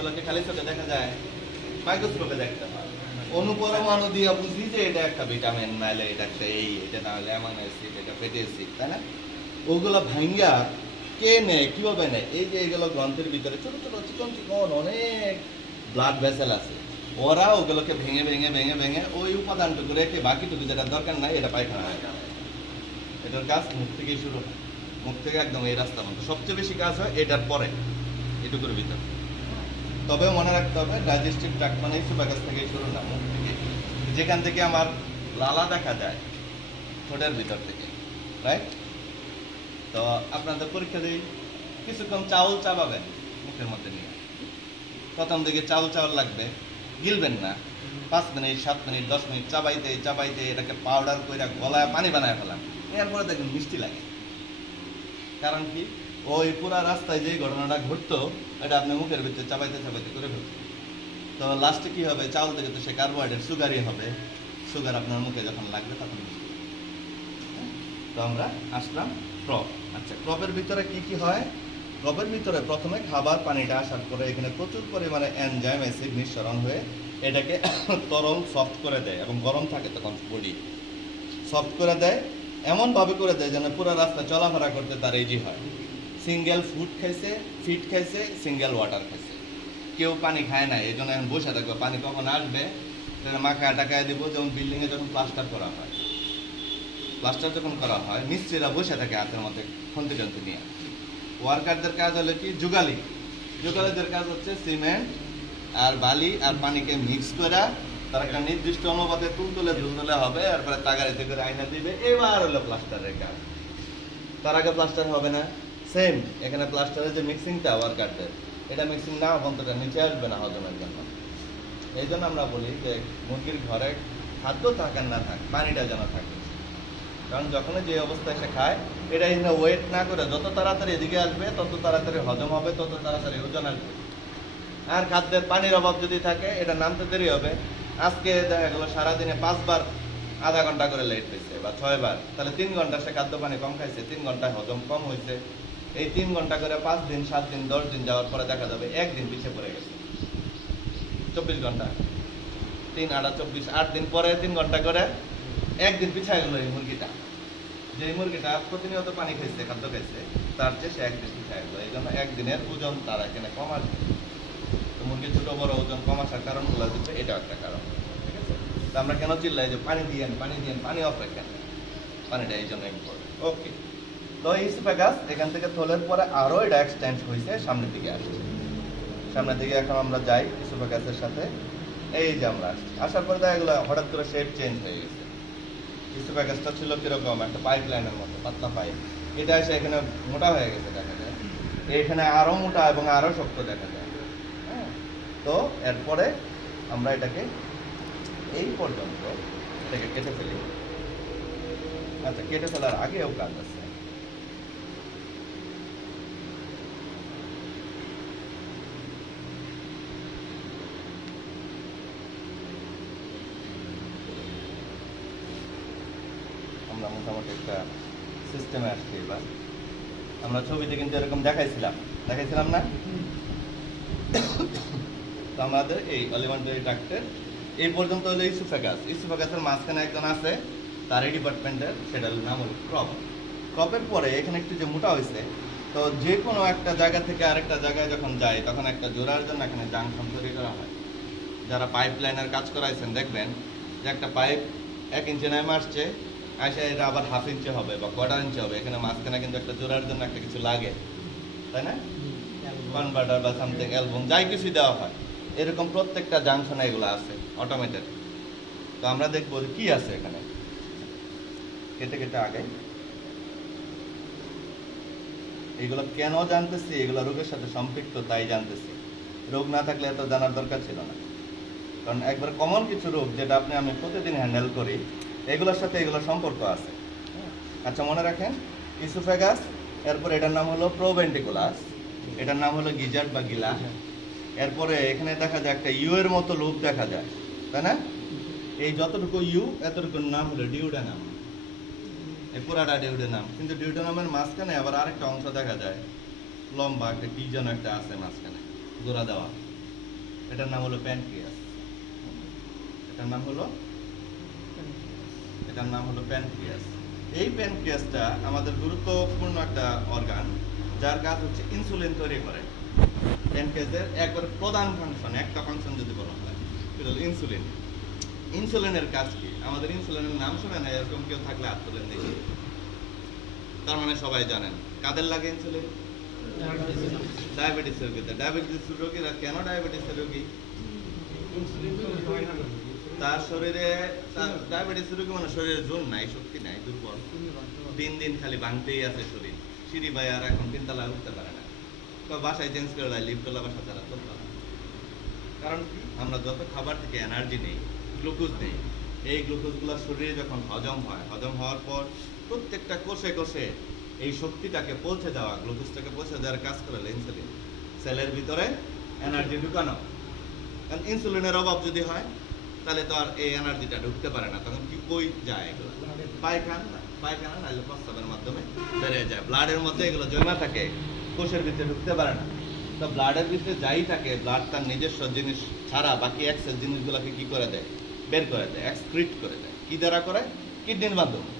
ওগুলোকে খালি চোখে দেখা যায়, মাইক্রোস্কোপে দেখতে হয়। অনুপরমাণু দিয়ে বুঝি যে এটা একটা ভিটামিন, নাহলে এটা একটা এটা না হলে অ্যামাইনো অ্যাসিড, এটা ফ্যাটি অ্যাসিড, তাই না? ওগুলো ভাঙ্গা কে নেয়, কিভাবে নেয়? এই যে এগুলো গ্রন্থের ভিতরে ছোট ছোট চিকন চিকন অনেক ব্লাড ভেসেল আছে, ওরা ওগুলোকে ভেঙে ভেঙে ভেঙে ভেঙে ওই উপাদানটুকু রেখে বাকিটুকু যেটা দরকার নাই এটা পায়খানা হয়। এটার কাজ মুখ থেকেই শুরু হয়, মুখ থেকে একদম এই রাস্তা মতো সবচেয়ে বেশি কাজ হয় এটার পরে, এটুকুর ভিতরে। তবে মনে রাখতে হবে ডাইজেস্টিভ ট্র্যাক্ট মানে ইসোফেগাস থেকে শুরু না, মুখ থেকে, যেখান থেকে আমার লালা দেখা যায় ঠোঁটের ভিতর থেকে, রাইট? তো আপনাদের পরীক্ষা দিই, কিছুক্ষণ চাউল চাবাবেন মুখের মধ্যে নিয়ে, প্রথম দিকে চাউল চাউল লাগবে, গিলবেন না, 5 মিনিট 7 মিনিট 10 মিনিট চাবাইতে চাবাইতে এটাকে পাউডার করে গলায় পানি বানায় ফেলাম, এরপরে দেখবেন মিষ্টি লাগে। কারণ কি, ওই পুরা রাস্তায় যে ঘটনাটা ঘটতো এটা আপনি মুখের ভিতরে চাবাইতে চাবাইতে করে ফেলছেন। তো লাস্টে কি হবে, চাউল থেকে তো সে কার্বোহাইড্রেট, সুগারই হবে, সুগার আপনার মুখে যখন লাগবে তখন মিষ্টি। তো আমরা আসলাম ক্রপ। আচ্ছা, ক্রপের ভিতরে কি কি হয়? ক্রপের ভিতরে প্রথমে খাবার পানিটা আসার পরে এখানে প্রচুর পরিমাণে এনজাইম অ্যাসিড নিঃসরণ হয়ে এটাকে তরল সফট করে দেয়, এবং গরম থাকে তখন বডি সফট করে দেয়, এমনভাবে করে দেয় যেন পুরো রাস্তা চলাফেরা করতে তার ইজি হয়। সিঙ্গেল ফুড খাইছে, ফিড খাইছে, সিঙ্গেল ওয়াটার খাইছে, কেউ পানি খায় না, এই জন্য এখন বসে থাকবে, পানি কখন আসবে মাখায় টাকায় দিব। যেমন বিল্ডিংয়ে যখন প্লাস্টার করা হয়, প্লাস্টার যখন করা হয় মিস্ত্রিরা বসে থাকে হাতের মধ্যে খন্তি টন্তি নিয়ে। ওয়ার্কারদের কাজ হলো কি, যুগালি, যুগালিদের কাজ হচ্ছে সিমেন্ট আর বালি আর পানিকে মিক্স করে তার একটা নির্দিষ্ট অনুপাতে তুলতুলে ধুলতুলে হবে, এরপরে তাগাড়িতে করে আয়না দিবে, এবার হলো প্লাস্টারের কাজ। তার আগে প্লাস্টার হবে না। সেম এখানে প্লাস্টারের যে মিক্সিংটা ওয়ার্কারদের, এটা মিক্সিং না বন্ধটা নিচে আসবে না হজমের জন্য। এই জন্য আমরা বলি যে মুরগির ঘরে খাদ্য থাক আর না থাক, পানিটা যেন থাকে। কারণ যখন যে অবস্থায় সে খায়, এটা এখানে ওয়েট না করে যত তাড়াতাড়ি এদিকে আসবে তত তাড়াতাড়ি হজম হবে, তত তাড়াতাড়ি ওজন আসবে। আর খাদ্যের পানির অভাব যদি থাকে এটা নামতে দেরি হবে। আজকে দেখা গেলো সারাদিনে 5 বার আধা ঘন্টা করে লেট হয়েছে বা 6 বার, তাহলে 3 ঘন্টা সে খাদ্য পানি কম খাইছে, 3 ঘন্টায় হজম কম হয়েছে। এই 3 ঘন্টা করে 5 দিন 7 দিন 10 দিন যাওয়ার পরে দেখা যাবে একদিন পিছিয়ে পড়ে গেছে। 24 ঘন্টা 3 8 24, 8 দিন পরে 3 ঘন্টা করে একদিন পিছিয়ে গেল এই মুরগিটা। যে মুরগিটা প্রতিনিয়ত পানি খাইছে, খাদ্য খাইছে, তার চেয়ে সে একদিন পিছিয়ে গেল। এই জন্য একদিনের ওজন তার এখানে কম আসবে। তো মুরগির ছোট বড় ওজন কম আসার কারণগুলো দিচ্ছে, এটাও একটা কারণ। ঠিক আছে, তো আমরা কেন চিল্লাই যে পানি দিয়েন পানি দিয়েন, পানি অফ রাখেন, পানিটা এই জন্য ইম্পর্টেন্ট। ওকে, তো ইসোফেগাস এখান থেকে থলের পরে আরো এটা এক্সটেন্ড হয়েছে, সামনের দিকে আসছে। সামনের দিকে এখন আমরা যাই ইসোফেগাসের সাথে, এই যে আমরা আসছি, আসার পরে দেখা গেলো হঠাৎ করে শেপ চেঞ্জ হয়ে গেছে। ইসোফেগাসটা ছিল কিরকম, একটা পাইপ লাইনের মতো, পাতলা পাইপ, এটা এসে এখানে মোটা হয়ে গেছে দেখা যায়, এখানে আরো মোটা এবং আরো শক্ত দেখা যায়। হ্যাঁ, তো এরপরে আমরা এটাকে এই পর্যন্ত এটাকে কেটে ফেলি। আচ্ছা, কেটে ফেলার আগেও কাজ আছে। আমরা মোটামুটি একটা সিস্টেমে আসছি এবার। আমরা ছবিতে কিন্তু এরকম দেখাইছিলাম না? তো আমাদের এই অলিভেন্টারি ট্র্যাক্টের এই পর্যন্ত হলো ইসোফেগাস। ইসোফেগাসের মাঝখানে একজন আছে, তার এই ডিপার্টমেন্টের, সেটার নাম হলো ক্রপ। ক্রপের পরে এখানে একটু যে মোটা হয়েছে, তো যে কোনো একটা জায়গা থেকে আরেকটা জায়গায় যখন যায় তখন একটা জোড়ার জন্য এখানে জাংশন তৈরি করা হয়। যারা পাইপ লাইনের কাজ করাইছেন দেখবেন যে একটা পাইপ 1 ইঞ্চি নেমে আসছে, আসে এটা আবার 1/2 ইঞ্চি হবে বা 1/4 ইঞ্চি হবে, এখানে মাঝখানে কিন্তু একটা জোড়ার জন্য একটা কিছু লাগে, তাই না? কনভার্টার বা সামথিং, অ্যালবাম, যাই কিছু দেওয়া হয়, এরকম প্রত্যেকটা জাংশনে এগুলো আছে অটোমেটেড। তো আমরা দেখবো কি আছে এখানে, কেটে কেটে আগে এগুলো কেন জানতেছি, এগুলো রোগের সাথে সম্পৃক্ত তাই জানতেছি। রোগ না থাকলে এত জানার দরকার ছিল না, কারণ একবার কমন কিছু রোগ যেটা আমি প্রতিদিন হ্যান্ডেল করি, এগুলোর সাথে এগুলোর সম্পর্ক আছে। আচ্ছা, মনে রাখেন ইসোফেগাস, এরপর এটার নাম হলো প্রোভেন্ট্রিকুলাস, এটার নাম হলো গিজার্ড বা গিলা। এরপরে এখানে দেখা যায় একটা ইউ এর মতো লুপ দেখা যায়, তাই না? এই যতটুকু ইউ এতটুকুর নাম হলো ডিউডেনাম, এই পুরাটা ডিউডেনাম। কিন্তু ডিউডেনামের মাঝখানে আবার আরেকটা অংশ দেখা যায়, লম্বা একটা কি যেন একটা আছে মাঝখানে জোড়া দেওয়া, এটার নাম হলো প্যানক্রিয়াস। এটার নাম হলো প্যানক্রিয়াস। এই প্যানক্রিয়াসটা আমাদের গুরুত্বপূর্ণ একটা অর্গান, যার কাজ হচ্ছে ইনসুলিন তৈরি করে। প্যানক্রিয়াসের একবার প্রধান ফাংশন, একটা ফাংশন যদি বলা হয় সেটা হলো ইনসুলিন। ইনসুলিনের কাজ কি? আমাদের ইনসুলিনের নাম শুনে না এরকম কেউ থাকলে হাত তোলেন দেখি। তার মানে সবাই জানেন। কাদের লাগে ইনসুলিন? ডায়াবেটিসের রোগীদের। ডায়াবেটিসের রোগীরা কেন ডায়াবেটিসের রোগী? তার শরীরে ডায়াবেটিসের রোগী মানে শরীরে জোর নাই, শক্তি নাই, দুর্বল, দিন দিন খালি ভাঙতেই আছে শরীর। সিঁড়ি ভাই আর এখন তিনতলা উঠতে পারে না, তো বাসায় চেঞ্জ করে দেয়, লিফটলা বাসা ছাড়া চলতে পারে। কারণ কি? আমরা যত খাবার থেকে এনার্জি নেই, গ্লুকোজ নেই, এই গ্লুকোজগুলো শরীরে যখন হজম হয়, হজম হওয়ার পর প্রত্যেকটা কোষে কোষে এই শক্তিটাকে পৌঁছে দেওয়া, গ্লুকোজটাকে পৌঁছে দেওয়ার কাজ করে ইনসুলিন। সেলের ভিতরে এনার্জি ঢুকানো। কারণ ইনসুলিনের অভাব যদি হয় তাহলে তো আর এই এনার্জিটা ঢুকতে পারে না, তখন কি কই যায়? এগুলো পায়খানা নাহলে প্রস্রাবের মাধ্যমে বেড়ে যায়। ব্লাডের মধ্যে এগুলো জমা থাকে, কোষের ভিতরে ঢুকতে পারে না। তো ব্লাডের ভিতরে যাই থাকে, ব্লাড তার নিজস্ব জিনিস ছাড়া বাকি এক্সেস জিনিসগুলোকে কি করে দেয়? বের করে দেয়, এক্সক্রিট করে দেয়। কি দ্বারা করে? কিডনির মাধ্যমে।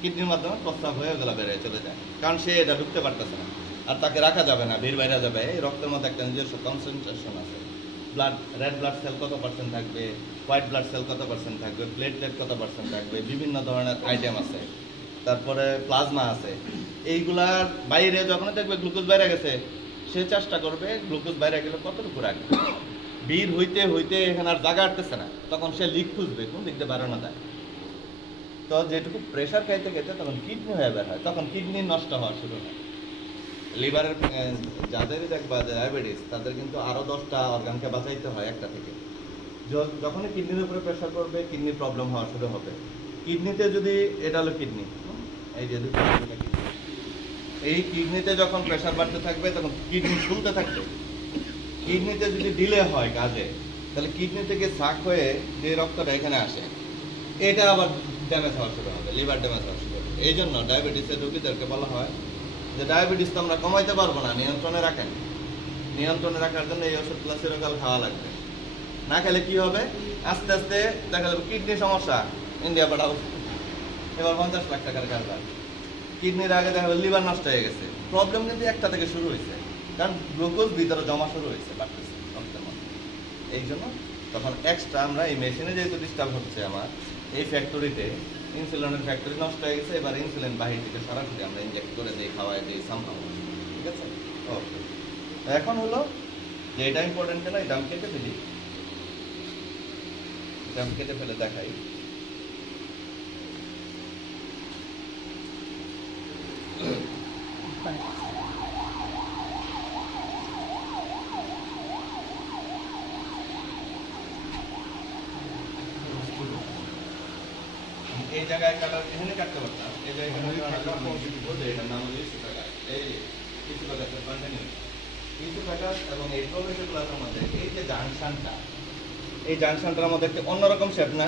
কিডনির মাধ্যমে প্রস্রাব হয়ে ওগুলো বেড়ে চলে যায়, কারণ সে এটা ঢুকতে পারতেছে না, আর তাকে রাখা যাবে না, বের বাইরে যাবে। এই রক্তের মধ্যে একটা নিজস্ব কনসেন্ট্রেশন আছে। ব্লাড, রেড ব্লাড সেল কত পার্সেন্ট থাকবে, হোয়াইট ব্লাড সেল কত পার্সেন্ট থাকবে, প্লেটলেট কত পার্সেন্ট থাকবে, বিভিন্ন ধরনের আইটেম আছে, তারপরে প্লাজমা আছে। এইগুলার বাইরে যখন দেখবে গ্লুকোজ বাইরে গেছে, সে চেষ্টা করবে গ্লুকোজ বাইরে গেলে কতটুকু রাখবে। বীর হইতে হইতে এখানে আর জায়গা আটতেছে না, তখন সে লিক খুঁজবে, কোন দিক দিয়ে বাড়ানো যায়। তো যেটুকু প্রেশার খাইতে খাইতে তখন কিডনি হয়ে বের হয়, তখন কিডনি নষ্ট হওয়া শুরু হয়। লিভারের যাদের দেখবা ডায়াবেটিস, তাদের কিন্তু আরো 10টা অর্গানকে বাঁচাইতে হয় একটা থেকে। যখনই কিডনির উপরে প্রেশার পড়বে, কিডনির প্রবলেম হওয়া শুরু হবে। কিডনিতে যদি, এটা হলো কিডনি, এই যে এই কিডনিতে যখন প্রেশার বাড়তে থাকবে তখন কিডনি ফুলতে থাকবে। কিডনিতে যদি ডিলে হয় কাজে, তাহলে কিডনি থেকে সাক হয়ে যে রক্তটা এখানে আসে, এটা আবার ড্যামেজ হওয়া শুরু হবে, লিভার ড্যামেজ হওয়া শুরু হবে। এই জন্য ডায়াবেটিসের রোগীদেরকে বলা হয় যে ডায়াবেটিস তো আমরা কমাইতে পারবো না, নিয়ন্ত্রণে রাখেন। নিয়ন্ত্রণে রাখার জন্য এই ওষুধগুলো চিরকাল খাওয়া লাগবে। না খেলে কি হবে? আস্তে আস্তে দেখা যাবে কিডনি সমস্যা, ইন্ডিয়া পাঠাও, এবার 50 লাখ টাকার কারবার। কিডনির আগে দেখা যাবে লিভার নষ্ট হয়ে গেছে। প্রবলেম কিন্তু একটা থেকে শুরু হয়েছে, কারণ গ্লুকোজ ভিতরে জমা শুরু হয়েছে বাড়তেছে রক্তের মধ্যে। এই জন্য তখন এক্সট্রা আমরা এই মেশিনে যেহেতু ডিস্টার্ব হচ্ছে, আমার এই ফ্যাক্টরিতে ইনসুলিনের ফ্যাক্টরি নষ্ট হয়ে গেছে, এবার ইনসুলিন বাহির থেকে সরাসরি আমরা ইনজেক্ট করে দিই, খাওয়াই দিই সামহাও। ঠিক আছে? ওকে, এখন হলো যে এটা ইম্পর্টেন্ট কেন, এটা আমি কেটে ফেলি, এটা আমি কেটে ফেলে দেখাই। এই জায়গায় কাটা, এখানে কাটতে পারতাম, এই জায়গায় এটার নাম হলো এবং এই প্রবেশগুলোর মধ্যে এই যে জাংশনটা, এই জাংশনটার মধ্যে একটা অন্যরকম শেপ না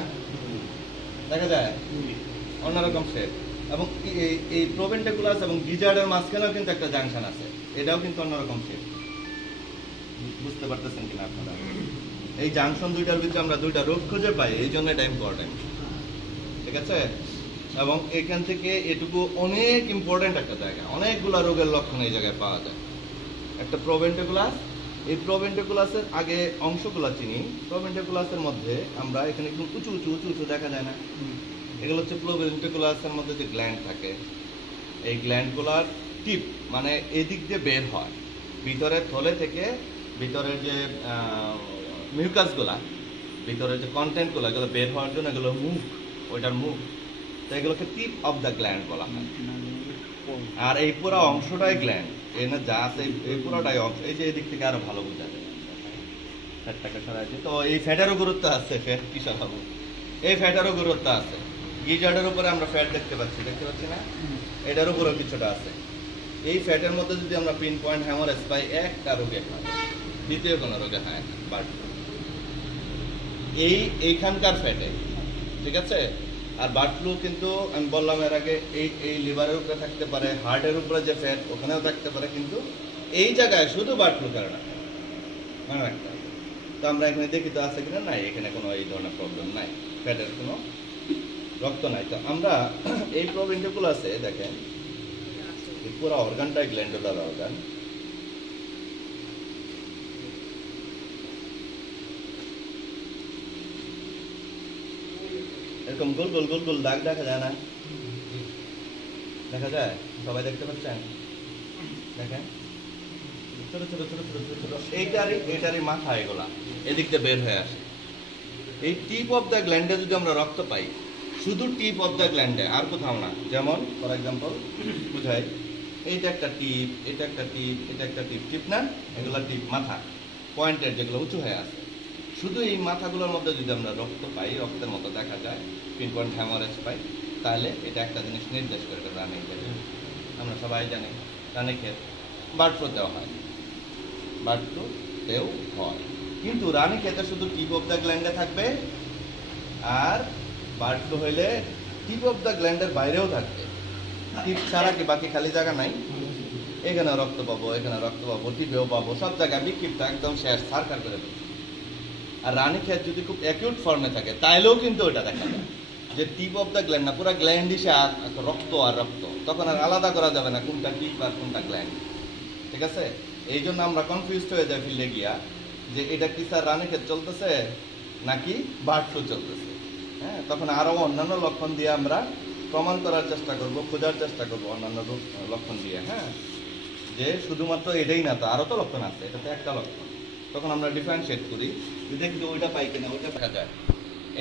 দেখা যায়, অন্যরকম শেপ। এবং এই প্রোভেন্টিকুলাস এবং গিজার্ডের মাঝখানেও কিন্তু একটা জাংশন আছে, এটাও কিন্তু অন্যরকম শেপ। বুঝতে পারতেছেন কিনা আপনারা? এই জাংশন দুইটার ভিতরে আমরা দুইটা রোগ খুঁজে পাই, এই জন্য এটা ইম্পর্টেন্ট। ঠিক আছে? এবং এখান থেকে এটুকু অনেক ইম্পর্টেন্ট একটা জায়গা, অনেকগুলো রোগের লক্ষণ এই জায়গায় পাওয়া যায়। একটা প্রোভেন্টিকুলাস, এই প্রোভেন্টিকুলাসের আগে অংশগুলো চিনি। প্রোভেন্টিকুলাসের মধ্যে আমরা এখানে একটু উঁচু উঁচু উঁচু উঁচু দেখা যায় না, এগুলো হচ্ছে প্রোভেন্টিকুলাসের মধ্যে যে গ্ল্যান্ড থাকে, এই গ্ল্যান্ডগুলার টিপ মানে এদিক দিয়ে বের হয়, ভিতরের থলে থেকে ভিতরের যে মিউকাসগুলা, ভিতরের যে কন্টেন্টগুলো, এগুলো বের হওয়ার জন্য এগুলো মুখ, ওইটার মুখ, তো এগুলোকে টিপ অফ দ্য গ্ল্যান্ড বলা হয়। আর এই পুরো অংশটাই গ্ল্যান্ড, এই না যা আছে এই পুরোটাই অংশ। এই যে এদিক থেকে আরো ভালো বোঝা যায়, ফ্যাটটাকে সরাইছি। তো এই ফ্যাটেরও গুরুত্ব আছে, ফ্যাট কি সরাবো, এই ফ্যাটেরও গুরুত্ব আছে। গিজার্ডের উপরে আমরা ফ্যাট দেখতে পাচ্ছি না, এটার উপরেও কিছুটা আছে। এই ফ্যাটের মধ্যে যদি আমরা পিন পয়েন্ট হ্যামারেজ পাই, একটা রোগে হয়, দ্বিতীয় কোনো রোগে হয় না। বাট এইখানকার ফ্যাটে, ঠিক আছে। আর বার্ড ফ্লু কিন্তু আমি বললাম এর আগে, এই লিভারের উপরে থাকতে পারে, হার্টের উপরে যে ফ্যাট ওখানেও থাকতে পারে, কিন্তু এই জায়গায় শুধু বার্ড ফ্লু কারণ মনে রাখতে হবে। তো আমরা এখানে দেখি তো আছে কিনা, নাই, এখানে কোনো এই ধরনের প্রবলেম নাই, ফ্যাটের কোনো রক্ত নাই। তো আমরা এই প্রবলেমগুলো আছে দেখেন, পুরো অর্গানটাই গ্ল্যান্ডুলার অর্গান। এরকম গোল গোল গোল গোল দাগ দেখা যায় না? দেখা যায়? সবাই দেখতে পাচ্ছেন? দেখেন ছোট ছোট ছোট ছোট ছোট ছোট এইটারই মাথা, এগুলা এদিক দিয়ে বের হয়ে আসে। এই টিপ অফ দ্য গ্ল্যান্ডে যদি আমরা রক্ত পাই, শুধু টিপ অফ দ্য গ্ল্যান্ডে, আর কোথাও না। যেমন ফর এক্সাম্পল বুঝাই, এইটা একটা টিপ, এটা একটা টিপ, এটা একটা টিপ, টিপ না, এগুলা টিপ মাথা পয়েন্টের যেগুলো উঁচু হয়ে আছে। শুধু এই মাথাগুলোর মধ্যে যদি আমরা রক্ত পাই, রক্তের মতো দেখা যায়, পিন পয়েন্ট হ্যামারেজ পাই, তাহলে এটা একটা জিনিস নির্দেশ করে, এটা রানীক্ষেত। আমরা সবাই জানি রানীক্ষেত বার্ড ফ্লু দেওয়া হয়, বার্ড ফ্লু দেও হয়, কিন্তু রানীক্ষেতে শুধু টিপ অফ দ্য গ্ল্যান্ডে থাকবে, আর বার্ড ফ্লু হইলে টিপ অফ দ্য গ্ল্যান্ডের বাইরেও থাকবে। টিপ ছাড়া কি বাকি খালি জায়গা নাই? এখানে রক্ত পাবো, এখানে রক্ত পাবো, টিপেও পাবো, সব জায়গায় বিক্ষিপ্ত একদম শেষ সারকার করে দেবে। আর রানীক্ষেত যদি খুব অ্যাকিউট ফর্মে থাকে, তাইলেও কিন্তু ওটা দেখা যায় যে টিপ অফ দ্য গ্ল্যান্ড না, পুরো গ্ল্যান্ড হিসে রক্ত আর রক্ত, তখন আর আলাদা করা যাবে না কোনটা টিপ আর কোনটা গ্ল্যান্ড। ঠিক আছে? এই জন্য আমরা কনফিউজড হয়ে যাই ফিল্ডে গিয়া, যে এটা কি স্যার রানীক্ষেত চলতেছে নাকি বার্ড ফ্লু চলতেছে। হ্যাঁ, তখন আরও অন্যান্য লক্ষণ দিয়ে আমরা প্রমাণ করার চেষ্টা করব, খোঁজার চেষ্টা করব অন্যান্য লক্ষণ দিয়ে। হ্যাঁ, যে শুধুমাত্র এটাই না, তো আরও তো লক্ষণ আছে, এটা তো একটা লক্ষণ। তখন আমরা ডিফারেন্সিয়েট করি, দেখি ওইটা পাই কিনা, ওইটা দেখা যায়।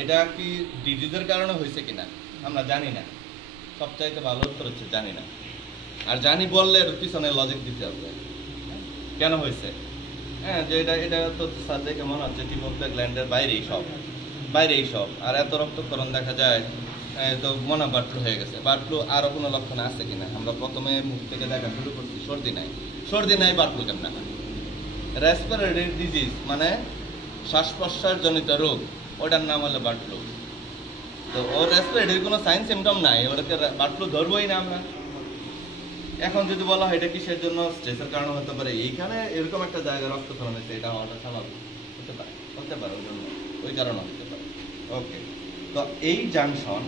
এটা কি ডিজিজের কারণে হয়েছে কিনা আমরা জানি না। সবচাইতে ভালো উত্তর হচ্ছে জানি না। আর জানি বললে এর পিছনে লজিক দিতে হবে কেন হয়েছে। হ্যাঁ, যে এটা তো স্যার দেখে মনে হচ্ছে টিপ অফ দ্য গ্ল্যান্ডের বাইরেই সব, আর এত রক্তক্ষরণ দেখা যায়, তো মনে বার্ড ফ্লু হয়ে গেছে। বার্ড ফ্লু আরও কোনো লক্ষণ আছে কিনা, আমরা প্রথমে মুখ থেকে দেখা শুরু করছি, সর্দি নাই বার্ড ফ্লু কেমন হয়? রেসপিরেটরি ডিজিজ মানে শ্বাস প্রশ্বাস জনিত রোগ, ওটার নাম হলো বার্ড ফ্লু। তো ওর রেসপিরেটরির কোনো সাইন সিমটম নাই, ওটাকে বার্ড ফ্লু ধরবোই না আমরা। এখন যদি বলা হয় এটা কিসের জন্য, স্ট্রেসের কারণে হতে পারে, এইখানে এরকম একটা জায়গায় রক্তক্ষরণ হয়েছে, এটা হওয়াটা স্বাভাবিক হতে পারে ওই কারণে হতে পারে। ওকে, তো এই জাংশন,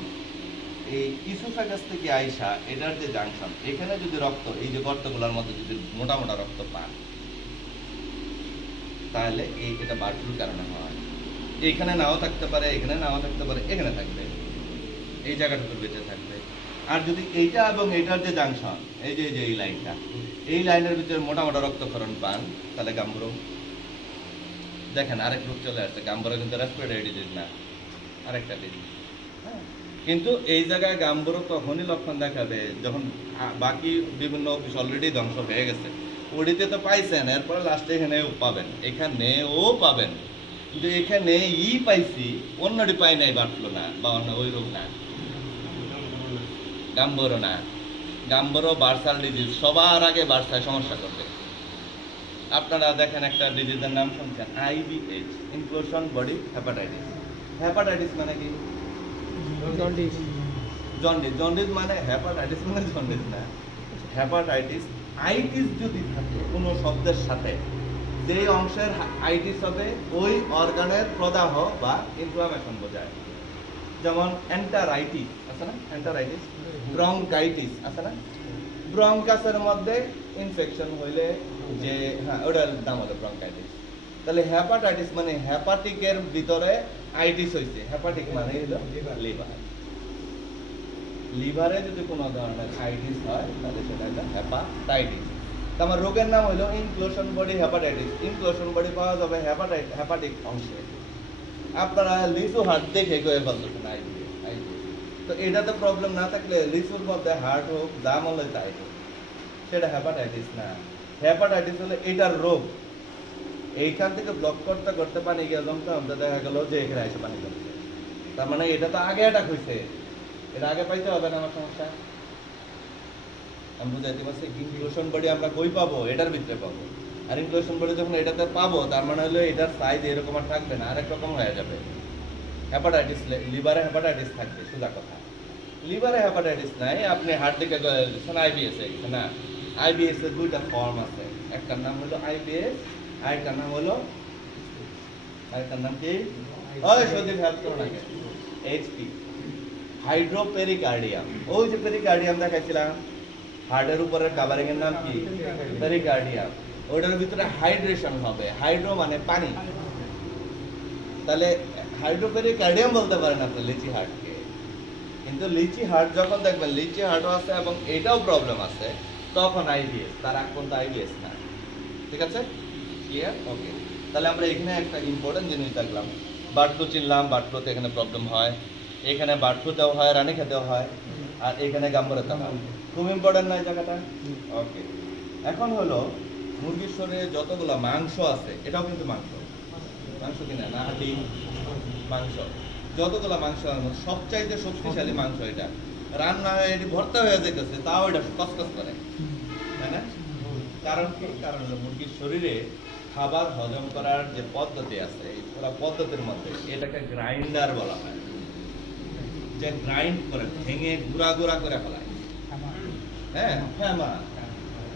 এই ইসোফেগাস থেকে আইসা এটার যে জাংশন, এখানে যদি রক্ত, এই যে গর্তগুলোর মধ্যে যদি মোটা মোটা রক্ত পান, তাহলে এটা বার্ড ফ্লুর কারণে হয়। এইখানে নাও থাকতে পারে, এখানে নাও থাকতে পারে, এখানে থাকবে, এই জায়গাটুকুর ভিতরে থাকবে। আর যদি এইটা এবং এইটার যে জাংশন, এই যে এই লাইনটা, এই লাইনের ভিতরে মোটা মোটা রক্তক্ষরণ পান, তাহলে গাম্বুরো। দেখেন আরেক রূপ চলে আসছে, গাম্বুরো কিন্তু রেসপিরেটরি ডিজিজ না, আরেকটা ডিজিজ। হ্যাঁ, কিন্তু এই জায়গায় গাম্বুরো তখনই লক্ষণ দেখাবে যখন বাকি বিভিন্ন অফিস অলরেডি ধ্বংস হয়ে গেছে। ওডিতে তো পাইছেন, এরপরে লাস্টে এখানেও পাবেন, কিন্তু এখানে পাইছি, অন্যটি পাই নাই, বার্ড ফ্লু না বা অন্য ওই রোগ না, গাম্বুরো না। গাম্বুরো বার্সাল ডিজিজ, সবার আগে বার্সায় সমস্যা করবে। আপনারা দেখেন একটা ডিজিজের নাম শুনছেন, IBH, inclusion body hepatitis. Hepatitis মানে কি? জন্ডিস মানে হেপাটাইটিস মানে জন্ডিস না। হেপাটাইটিস, আইটিস যদি থাকে কোনো শব্দের সাথে, যে অংশের আইটিস হবে ওই অর্গানের প্রদাহ বা ইনফ্লামেশন বোঝায়। যেমন এন্টারাইটিস আছে না, এন্টারাইটিস, ব্রঙ্কাইটিস আছে না, ব্রঙ্কাসের মধ্যে ইনফেকশন হইলে যে, হ্যাঁ, ওটার নাম হলো ব্রঙ্কাইটিস। তাহলে হেপাটাইটিস মানে হেপাটিকের ভিতরে আইটিস হয়েছে। হেপাটিক মানে হলো লিভার, লিভারে যদি কোনো ধরনের আইটিস হয় তাহলে সেটা একটা হেপাটাইটিস। আমার রোগের নাম হলো inclusion body hepatitis. Inclusion body পাওয়া যাবে হেপাটিক অংশে। আপনারা লিচু হার্ট দেখে কয়ে ফেলতেছেন আইবিএস। তো এটাতে প্রবলেম না থাকলে লিচুর মধ্যে হার্ট হোক, দাম হলে তাই হোক, সেটা হেপাটাইটিস না। হেপাটাইটিস হলে এটার রোগ, এইখান থেকে ব্লক করতে করতে পানি গিয়ে জমতে জমতে দেখা গেল যে এখানে এসে পানি জমছে। তার মানে এটা তো আগে অ্যাটাক হয়েছে, এটা আগে পাইতে হবে না আমার সমস্যা। আমি বুঝাইতে পারছি, ইনক্লুশন বডি আমরা কই পাবো? এটার ভিতরে পাবো। আর ইনক্লুশন বডি যখন এটাতে পাবো, তার মানে হলো এটার সাইজ এরকম আর থাকবে না, আরেক রকম হয়ে যাবে। হেপাটাইটিস, লিভারে হেপাটাইটিস থাকবে, সোজা কথা। লিভারে হেপাটাইটিস নাই, আপনি হার্ট দিকে IBS হয়ে গেছে না। IBS এর দুইটা ফর্ম আছে, একটার নাম হলো IBS, আরেকটার নাম হলো আরেকটার নাম কি? ওই সজীব হেল্প করো না, এইচপি, হাইড্রোপেরিকার্ডিয়াম। ওই যে পেরিকার্ডিয়াম দেখাইছিলাম, হার্টের উপরের কাভারিং এর নাম কি? পেরিকার্ডিয়াম। ওইটার ভিতরে হাইড্রেশন হবে, হাইড্রো মানে পানি। তাহলে হাইড্রোপেরিকার্ডিয়াম বলতে পারেন আপনি লিচি হার্টকে, কিন্তু লিচি হার্ট যখন দেখবেন লিচি হার্টও আছে এবং এটাও প্রবলেম আছে, তখন আইবিএস, তার আগ পর্যন্ত আইবিএস না। ঠিক আছে, ক্লিয়ার? ওকে। তাহলে আমরা এখানে একটা ইম্পর্টেন্ট জিনিস দেখলাম, বার্ড ফ্লু চিনলাম, বার্ড ফ্লুতে এখানে প্রবলেম হয়, এখানে বার্ড ফ্লুতেও হয়, রানীক্ষেতেও হয়, আর এখানে গাম্বরেতেও হয়। খুব ইম্পর্টেন্ট না এই জায়গাটা? ওকে। এখন হলো মুরগির শরীরে যতগুলো মাংস আছে, এটাও কিন্তু মাংস, মাংস কিনা না হাড্ডি, মাংস, যতগুলো মাংস সবচাইতে শক্তিশালী মাংস এটা, রান্না হয়ে এটি ভর্তা হয়ে যেতেছে, তাও এটা কসকস করে, তাই না? কারণ কি? কারণ হলো মুরগির শরীরে খাবার হজম করার যে পদ্ধতি আছে, এই পুরো পদ্ধতির মধ্যে এটাকে গ্রাইন্ডার বলা হয়, যে গ্রাইন্ড করে ভেঙে গুঁড়া গুঁড়া করে ফেলায়। হ্যাঁ হ্যাঁ মা,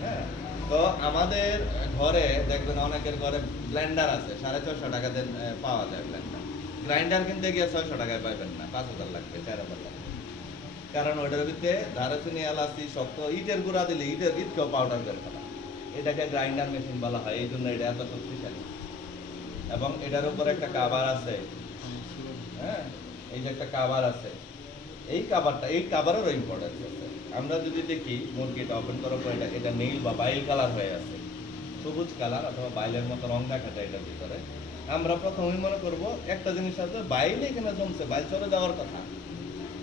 হ্যাঁ। তো আমাদের ঘরে দেখবেন অনেকের ঘরে ব্লেন্ডার আছে, 650 টাকাতে পাওয়া যায় ব্লেন্ডার। গ্রাইন্ডার কিনতে গিয়ে 600 টাকায় পাইবেন না, 5000 লাগবে, 4000 লাগবে। কারণ ওটার ভিতরে দারুচিনি, এলাচি, শক্ত ইটের গুঁড়া দিলে ইটকেও পাউডার করে ফেলা। এটাকে গ্রাইন্ডার মেশিন বলা হয়, এই জন্য এটা এত শক্তিশালী। এবং এটার উপর একটা কাভার আছে, হ্যাঁ, এই যে একটা কাভার আছে, এই কাভারটা, এই কাভারেরও ইম্পর্টেন্স আছে। আমরা যদি দেখি মুরগিটা ওপেন করার পর এটা নীল বা বাইল কালার হয়ে আছে, সবুজ কালার অথবা বাইলের মতো রং দেখা যায় এটার ভিতরে, আমরা প্রথমেই মনে করব একটা জিনিস আছে, বাইল এখানে জমছে, বাইল চলে যাওয়ার কথা।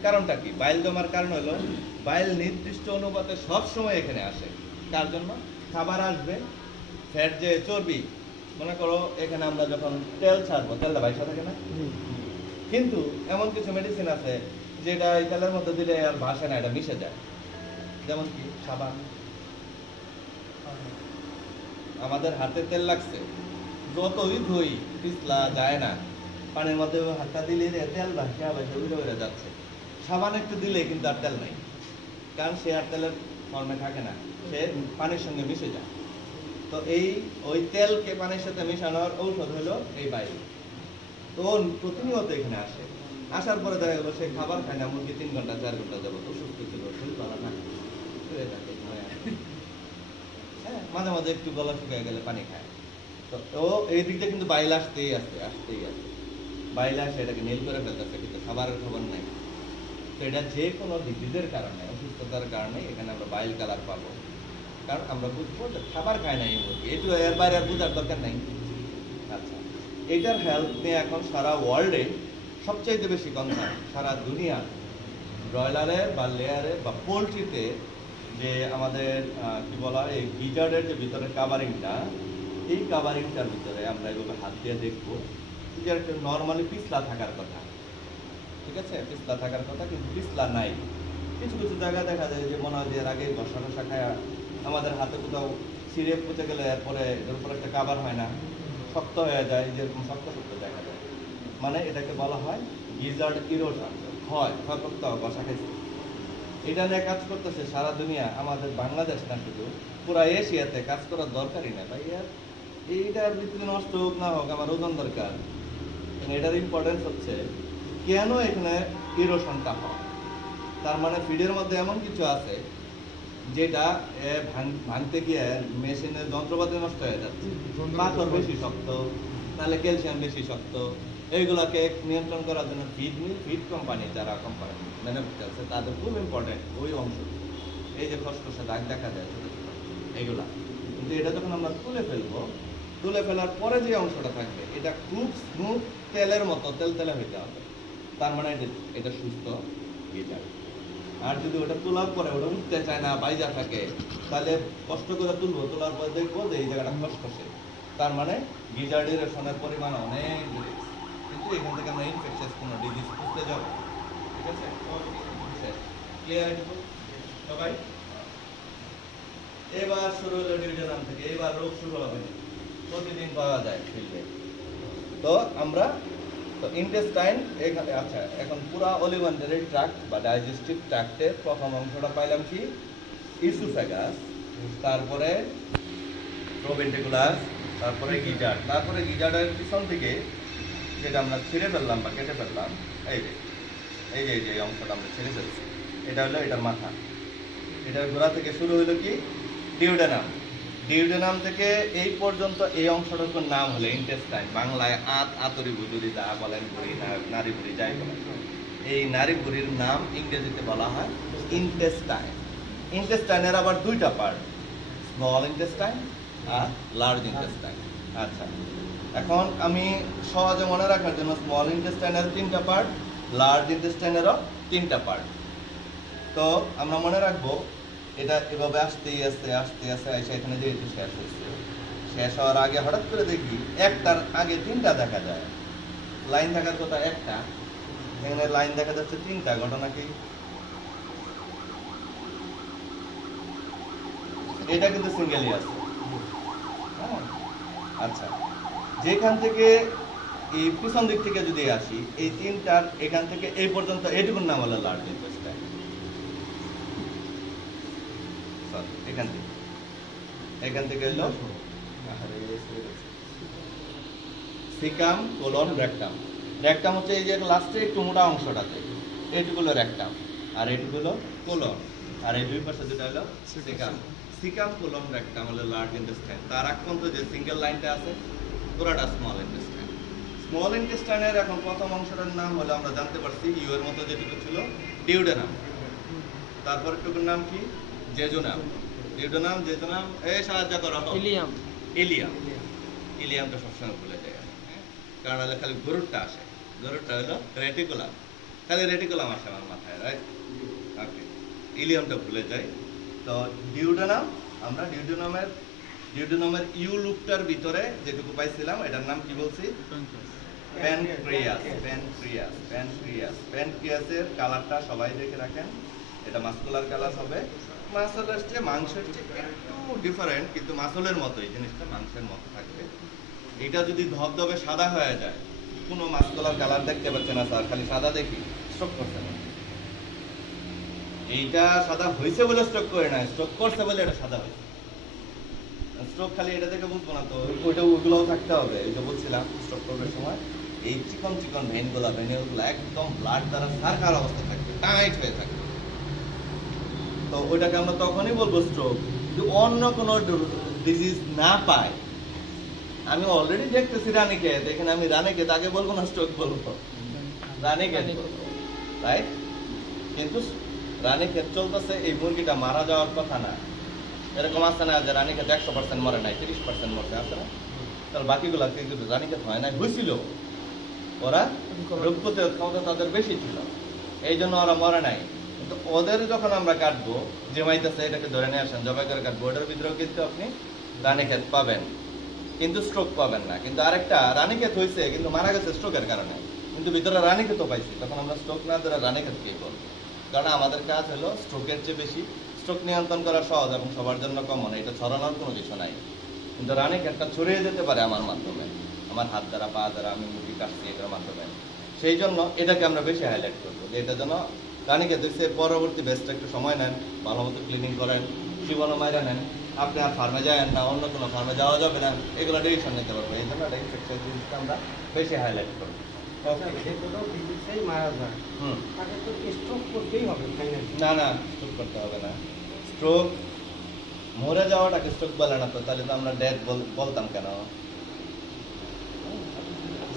কারণটা কি? বাইল জমার কারণ হলো বাইল নির্দিষ্ট অনুপাতে সব সময় এখানে আসে। কার জন্য? খাবার আসবে, ফ্যাট যে চর্বি, মনে করো এখানে আমরা যখন তেল ছাড়বো, তেলটা বাইসা থাকে না? কিন্তু এমন কিছু মেডিসিন আছে যেটা এই তেলের মধ্যে দিলে আর ভাসে না, এটা মিশে যায়। যেমন কি সাবান, আমাদের হাতে তেল লাগছে, যতই ধুই পিছলা যায় না, পানির মধ্যে হাতটা দিলে তেল ভাসা ভাসা উড়ে উড়ে যাচ্ছে। সাবান একটু দিলে কিন্তু আর তেল নাই, কারণ সে আর তেলের ফর্মে থাকে না, সে পানির সঙ্গে মিশে যায়। তো এই ওই তেলকে পানির সাথে মিশানোর ঔষধ হলো এই বাইল। তো প্রতিনিয়ত এখানে আসে, আসার পরে দেখা গেলো সে খাবার খায় না, মুরগি 3 ঘন্টা 4 ঘন্টা যাবো তো সুস্থ ছিল, শরীর ভালো না, হ্যাঁ, মাঝে মাঝে একটু গলা শুকিয়ে গেলে পানি খায়। তো ও এই দিকটা কিন্তু বাইল আসতেই আসে, বাইল আসে, এটাকে নীল করে ফেলতেছে, কিন্তু খাবারের খবর নাই। তো এটা যে কোনো ডিজিজের কারণে, অসুস্থতার কারণে এখানে আমরা বাইল কালার পাবো। কারণ আমরা বুঝবো যে খাবার খায় না এই মুরগি, একটু এর বাইরে আর বোঝার দরকার নাই। আচ্ছা, এটার হেলথ নিয়ে এখন সারা ওয়ার্ল্ডে সবচাইতে বেশি কনসার্ন, সারা দুনিয়া। ব্রয়লারের বা লেয়ারের বা পোলট্রিতে যে আমাদের কি বলা, এই গিজার্ডের যে ভিতরে কাভারিংটা, এই কাভারিংটার ভিতরে আমরা এভাবে হাত দিয়ে দেখবো যে একটা নর্মালি পিছলা থাকার কথা, ঠিক আছে, পিছলা থাকার কথা, কিন্তু পিছলা নাই। কিছু কিছু জায়গায় দেখা যায় যে মনে হয় যে এর আগে ঘষা ঘষা খায়, আমাদের হাতে কোথাও ছিঁড়ে পুঁতে গেলে এরপরে এর উপর একটা কাভার হয় না, শক্ত হয়ে যায়, যেরকম শক্ত শক্ত দেখা যায়, মানে এটাকে বলা হয় গিজার্ড ইরোশন, ক্ষয়প্রাপ্ত ঘষা খাইছে। এটা নিয়ে কাজ করতেছে সারা দুনিয়া, আমাদের বাংলাদেশ না শুধু, পুরা এশিয়াতে কাজ করার দরকারই না ভাই। এইটার ভিতরে নষ্ট হোক না হোক, আমার ওজন দরকার। এটার ইম্পর্টেন্স হচ্ছে কেন এখানে ইরোশনটা হয়, তার মানে ফিডের মধ্যে এমন কিছু আছে যেটা ভাঙতে গিয়ে মেশিনের যন্ত্রপাতি নষ্ট হয়ে যাচ্ছে, পাথর বেশি শক্ত, তাহলে ক্যালসিয়াম বেশি শক্ত। এইগুলাকে নিয়ন্ত্রণ করার জন্য ফিড কোম্পানি, যারা কোম্পানি ম্যানুফ্যাকচার আছে, তাদের খুব ইম্পর্টেন্ট ওই অংশ। এই যে খসখসে দাগ দেখা যায় এইগুলা, কিন্তু এটা যখন আমরা তুলে ফেলবো, তুলে ফেলার পরে যে অংশটা থাকবে এটা খুব স্মুথ, তেলের মতো তেলে হইতে হবে, তার মানে এটা সুস্থ গিজার্ড। আর যদি ওটা তোলার পরে ওটা উঠতে চায় না, বাইজা থাকে, তাহলে কষ্ট করে তুলবো, তোলার পরে দেখবো যে এই জায়গাটা খসখসে, তার মানে গিজার্ডের রেশনের পরিমাণ অনেক বেড়ে, কিন্তু এখান থেকে আমরা ইনফেকশাস কোনো ডিজিজ খুঁজতে যাবো। ঠিক আছে, ক্লিয়ার সবাই? এবার শুরু হলো ডিউজেনাম থেকে, এবার রোগ শুরু হবে, প্রতিদিন পাওয়া যায় ফিল্ডে। তো আমরা তো ইন্টেস্টাইন এখানে, আচ্ছা এখন পুরা অলিভান্টারি ট্রাক্ট বা ডাইজেস্টিভ ট্রাক্টের প্রথম অংশটা পাইলাম কি, ইসোফেগাস, তারপরে প্রোভেন্ট্রিকুলাস, তারপরে গিজার্ড, তারপরে গিজার্ডের পিছন থেকে যেটা আমরা ছিঁড়ে ফেললাম বা কেটে ফেললাম, এই যে এই অংশটা আমরা ছেড়ে ফেলছি, এটা হলো এটার মাথা। এটার গোড়া থেকে শুরু হলো কি ডিউডেনাম। ডিউডেনাম থেকে এই পর্যন্ত এই অংশটার নাম হলো ইন্টেস্টাইন। বাংলায় আতরি বুদুরি যা বলেন, ভুঁড়ি নারী ভুঁড়ি যাই বলেন, এই নারী ভুঁড়ির নাম ইংরেজিতে বলা হয় ইন্টেস্টাইন। ইন্টেস্টাইনের আবার দুইটা পার্ট, স্মল ইন্টেস্টাইন আর লার্জ ইন্টেস্টাইন। আচ্ছা, এখন আমি সহজে মনে রাখার জন্য স্মল ইন্টেস্টাইনের 3টা পার্ট, লার্জ ইন্টেস্টাইনেরও 3টা পার্ট। তো আমরা মনে রাখবো এটা এভাবে আসতেই আসতে এসে এখানে যেহেতু শেষ হচ্ছে, শেষ হওয়ার আগে হঠাৎ করে দেখি একটার আগে 3টা দেখা যায়। লাইন থাকার কথা একটা, এখানে লাইন দেখা যাচ্ছে 3টা। ঘটনা কি? এটা কিন্তু সিঙ্গেলই আছে। আচ্ছা, যেখান থেকে এই পিছন দিক থেকে যদি আসি, এই 3টার এখান থেকে এই পর্যন্ত এইটুকুর নাম হলো লার্জ ইন্টেস্টাইন। এখান থেকে হলো সিকাম কোলন রেকটাম। রেকটাম হচ্ছে এই যে লাস্টে একটু মোটা অংশটাতে, এইটুকু হলো রেকটাম, আর এইটুকু হলো কোলন, আর এই দুই পাশে যেটা হলো সিকাম। সিকাম কোলন রেকটাম হলো লার্জ ইন্টেস্টাইন। তার আগ পর্যন্ত যে সিঙ্গেল লাইনটা আছে পুরোটা স্মল ইন্টেস্টাইন। স্মল ইন্টেস্টাইনের এখন প্রথম অংশটার নাম হলো আমরা জানতে পারছি ইউ এর মতো যেটুকু ছিল ডিউডেনাম। তারপর একটুকুর নাম কি? জেজুনাম। ডিউডেনাম, জেজুনাম, এই সাহায্য করো ইলিয়াম। ইলিয়ামটা সবসময় ভুলে যায়, কারণ হলে খালি গরুরটা আসে, গরুরটা হলো রেটিকুলাম, খালি রেটিকুলাম আসে আমার মাথায়, রাইট? ওকে, ইলিয়ামটা ভুলে যাই। তো ডিউডেনাম, আমরা ডিউডেনামের ইউ লুপটার ভিতরে যেটুকু পাইছিলাম এটার নাম কি বলছি? প্যানক্রিয়াসের কালারটা সবাই দেখে রাখেন, এটা মাস্কুলার কালার হবে। মাসলের চেয়ে মাংসের চেয়ে একটু ডিফারেন্ট, কিন্তু মাসলের মতোই জিনিসটা, মাংসের মতো থাকবে। এটা যদি ধবধবে সাদা হয়ে যায়, কোনো মাস্কুলার কালার দেখতে পাচ্ছে না স্যার, খালি সাদা দেখি, স্ট্রোক করছে না। এইটা সাদা হয়েছে বলে স্ট্রোক করে না, স্ট্রোক করছে বলে এটা সাদা হয়েছে। স্ট্রোক খালি এটা দেখে বুঝবো না তো, ওইগুলোও থাকতে হবে। এই যে বলছিলাম স্ট্রোক করবার সময় এই চিকন ভেনগুলো একদম ব্লাড দ্বারা সারকার অবস্থা থাকবে, টাইট হয়ে থাকবে। তো ওইটাকে আমরা তখনই বলবো স্ট্রোক। যদি অন্য কোনো ডিজিজ না পায়, আমি অলরেডি দেখতেছি রানীক্ষেত, এখানে আমি রানীক্ষেত আগে বলবো না স্ট্রোক বলবো, রানীক্ষেত রাইট? কিন্তু রানীক্ষেত চলতেছে, এই মুরগিটা মারা যাওয়ার কথা না। এরকম আছে না যে রানীক্ষেত 100% মরে নাই, 30% মরছে, আছে না? তাহলে বাকিগুলা কিন্তু রানীক্ষেত হয় নাই, হয়েছিল, ওরা রোগ প্রতিরোধ ক্ষমতা তাদের বেশি ছিল, এই জন্য ওরা মরে নাই। কিন্তু ওদের যখন আমরা কাটবো, জমাইতেছে, এটাকে ধরে নিয়ে আসেন, জবাই করে কাটবো, ওটার ভিতরেও কিন্তু আপনি রানীক্ষেত পাবেন, কিন্তু স্ট্রোক পাবেন না। কিন্তু আরেকটা রানীক্ষেত হয়েছে কিন্তু মারা গেছে স্ট্রোকের কারণে, কিন্তু ভিতরে রানীক্ষেতও পাইছি, তখন আমরা স্ট্রোক না ধরে রানীক্ষেতকেই বলবো। কারণ আমাদের কাজ হলো স্ট্রোকের চেয়ে বেশি স্ট্রোক নিয়ন্ত্রণ করা সহজ এবং সবার জন্য কমন, এটা ছড়ানোর কোনো কিছু নাই। কিন্তু রানীক্ষেতটা ছড়িয়ে যেতে পারে আমার মাধ্যমে, আমার হাত দ্বারা, পা দ্বারা, আমি মুরগি কাটছি এটার মাধ্যমে। সেই জন্য এটাকে আমরা বেশি হাইলাইট করবো, যে এটা যেন রানীক্ষেত হচ্ছে। পরবর্তী বেস্টটা একটু সময় নেন, ভালো মতো ক্লিনিং করেন, জীবনও মাইরা নেন, আপনি আর ফার্মে যাবেন না, অন্য কোনো ফার্মে যাওয়া যাবে না, এগুলো ডিসিশন নিতে পারবো। এই জন্য এটা ইনফেকশন জিনিসটা আমরা বেশি হাইলাইট করবো। না, স্ট্রোক করতে হবে না। স্ট্রোক মরে যাওয়াটাকে স্ট্রোক বলে না তো, তাহলে তো আমরা ডেথ বলতাম কেন?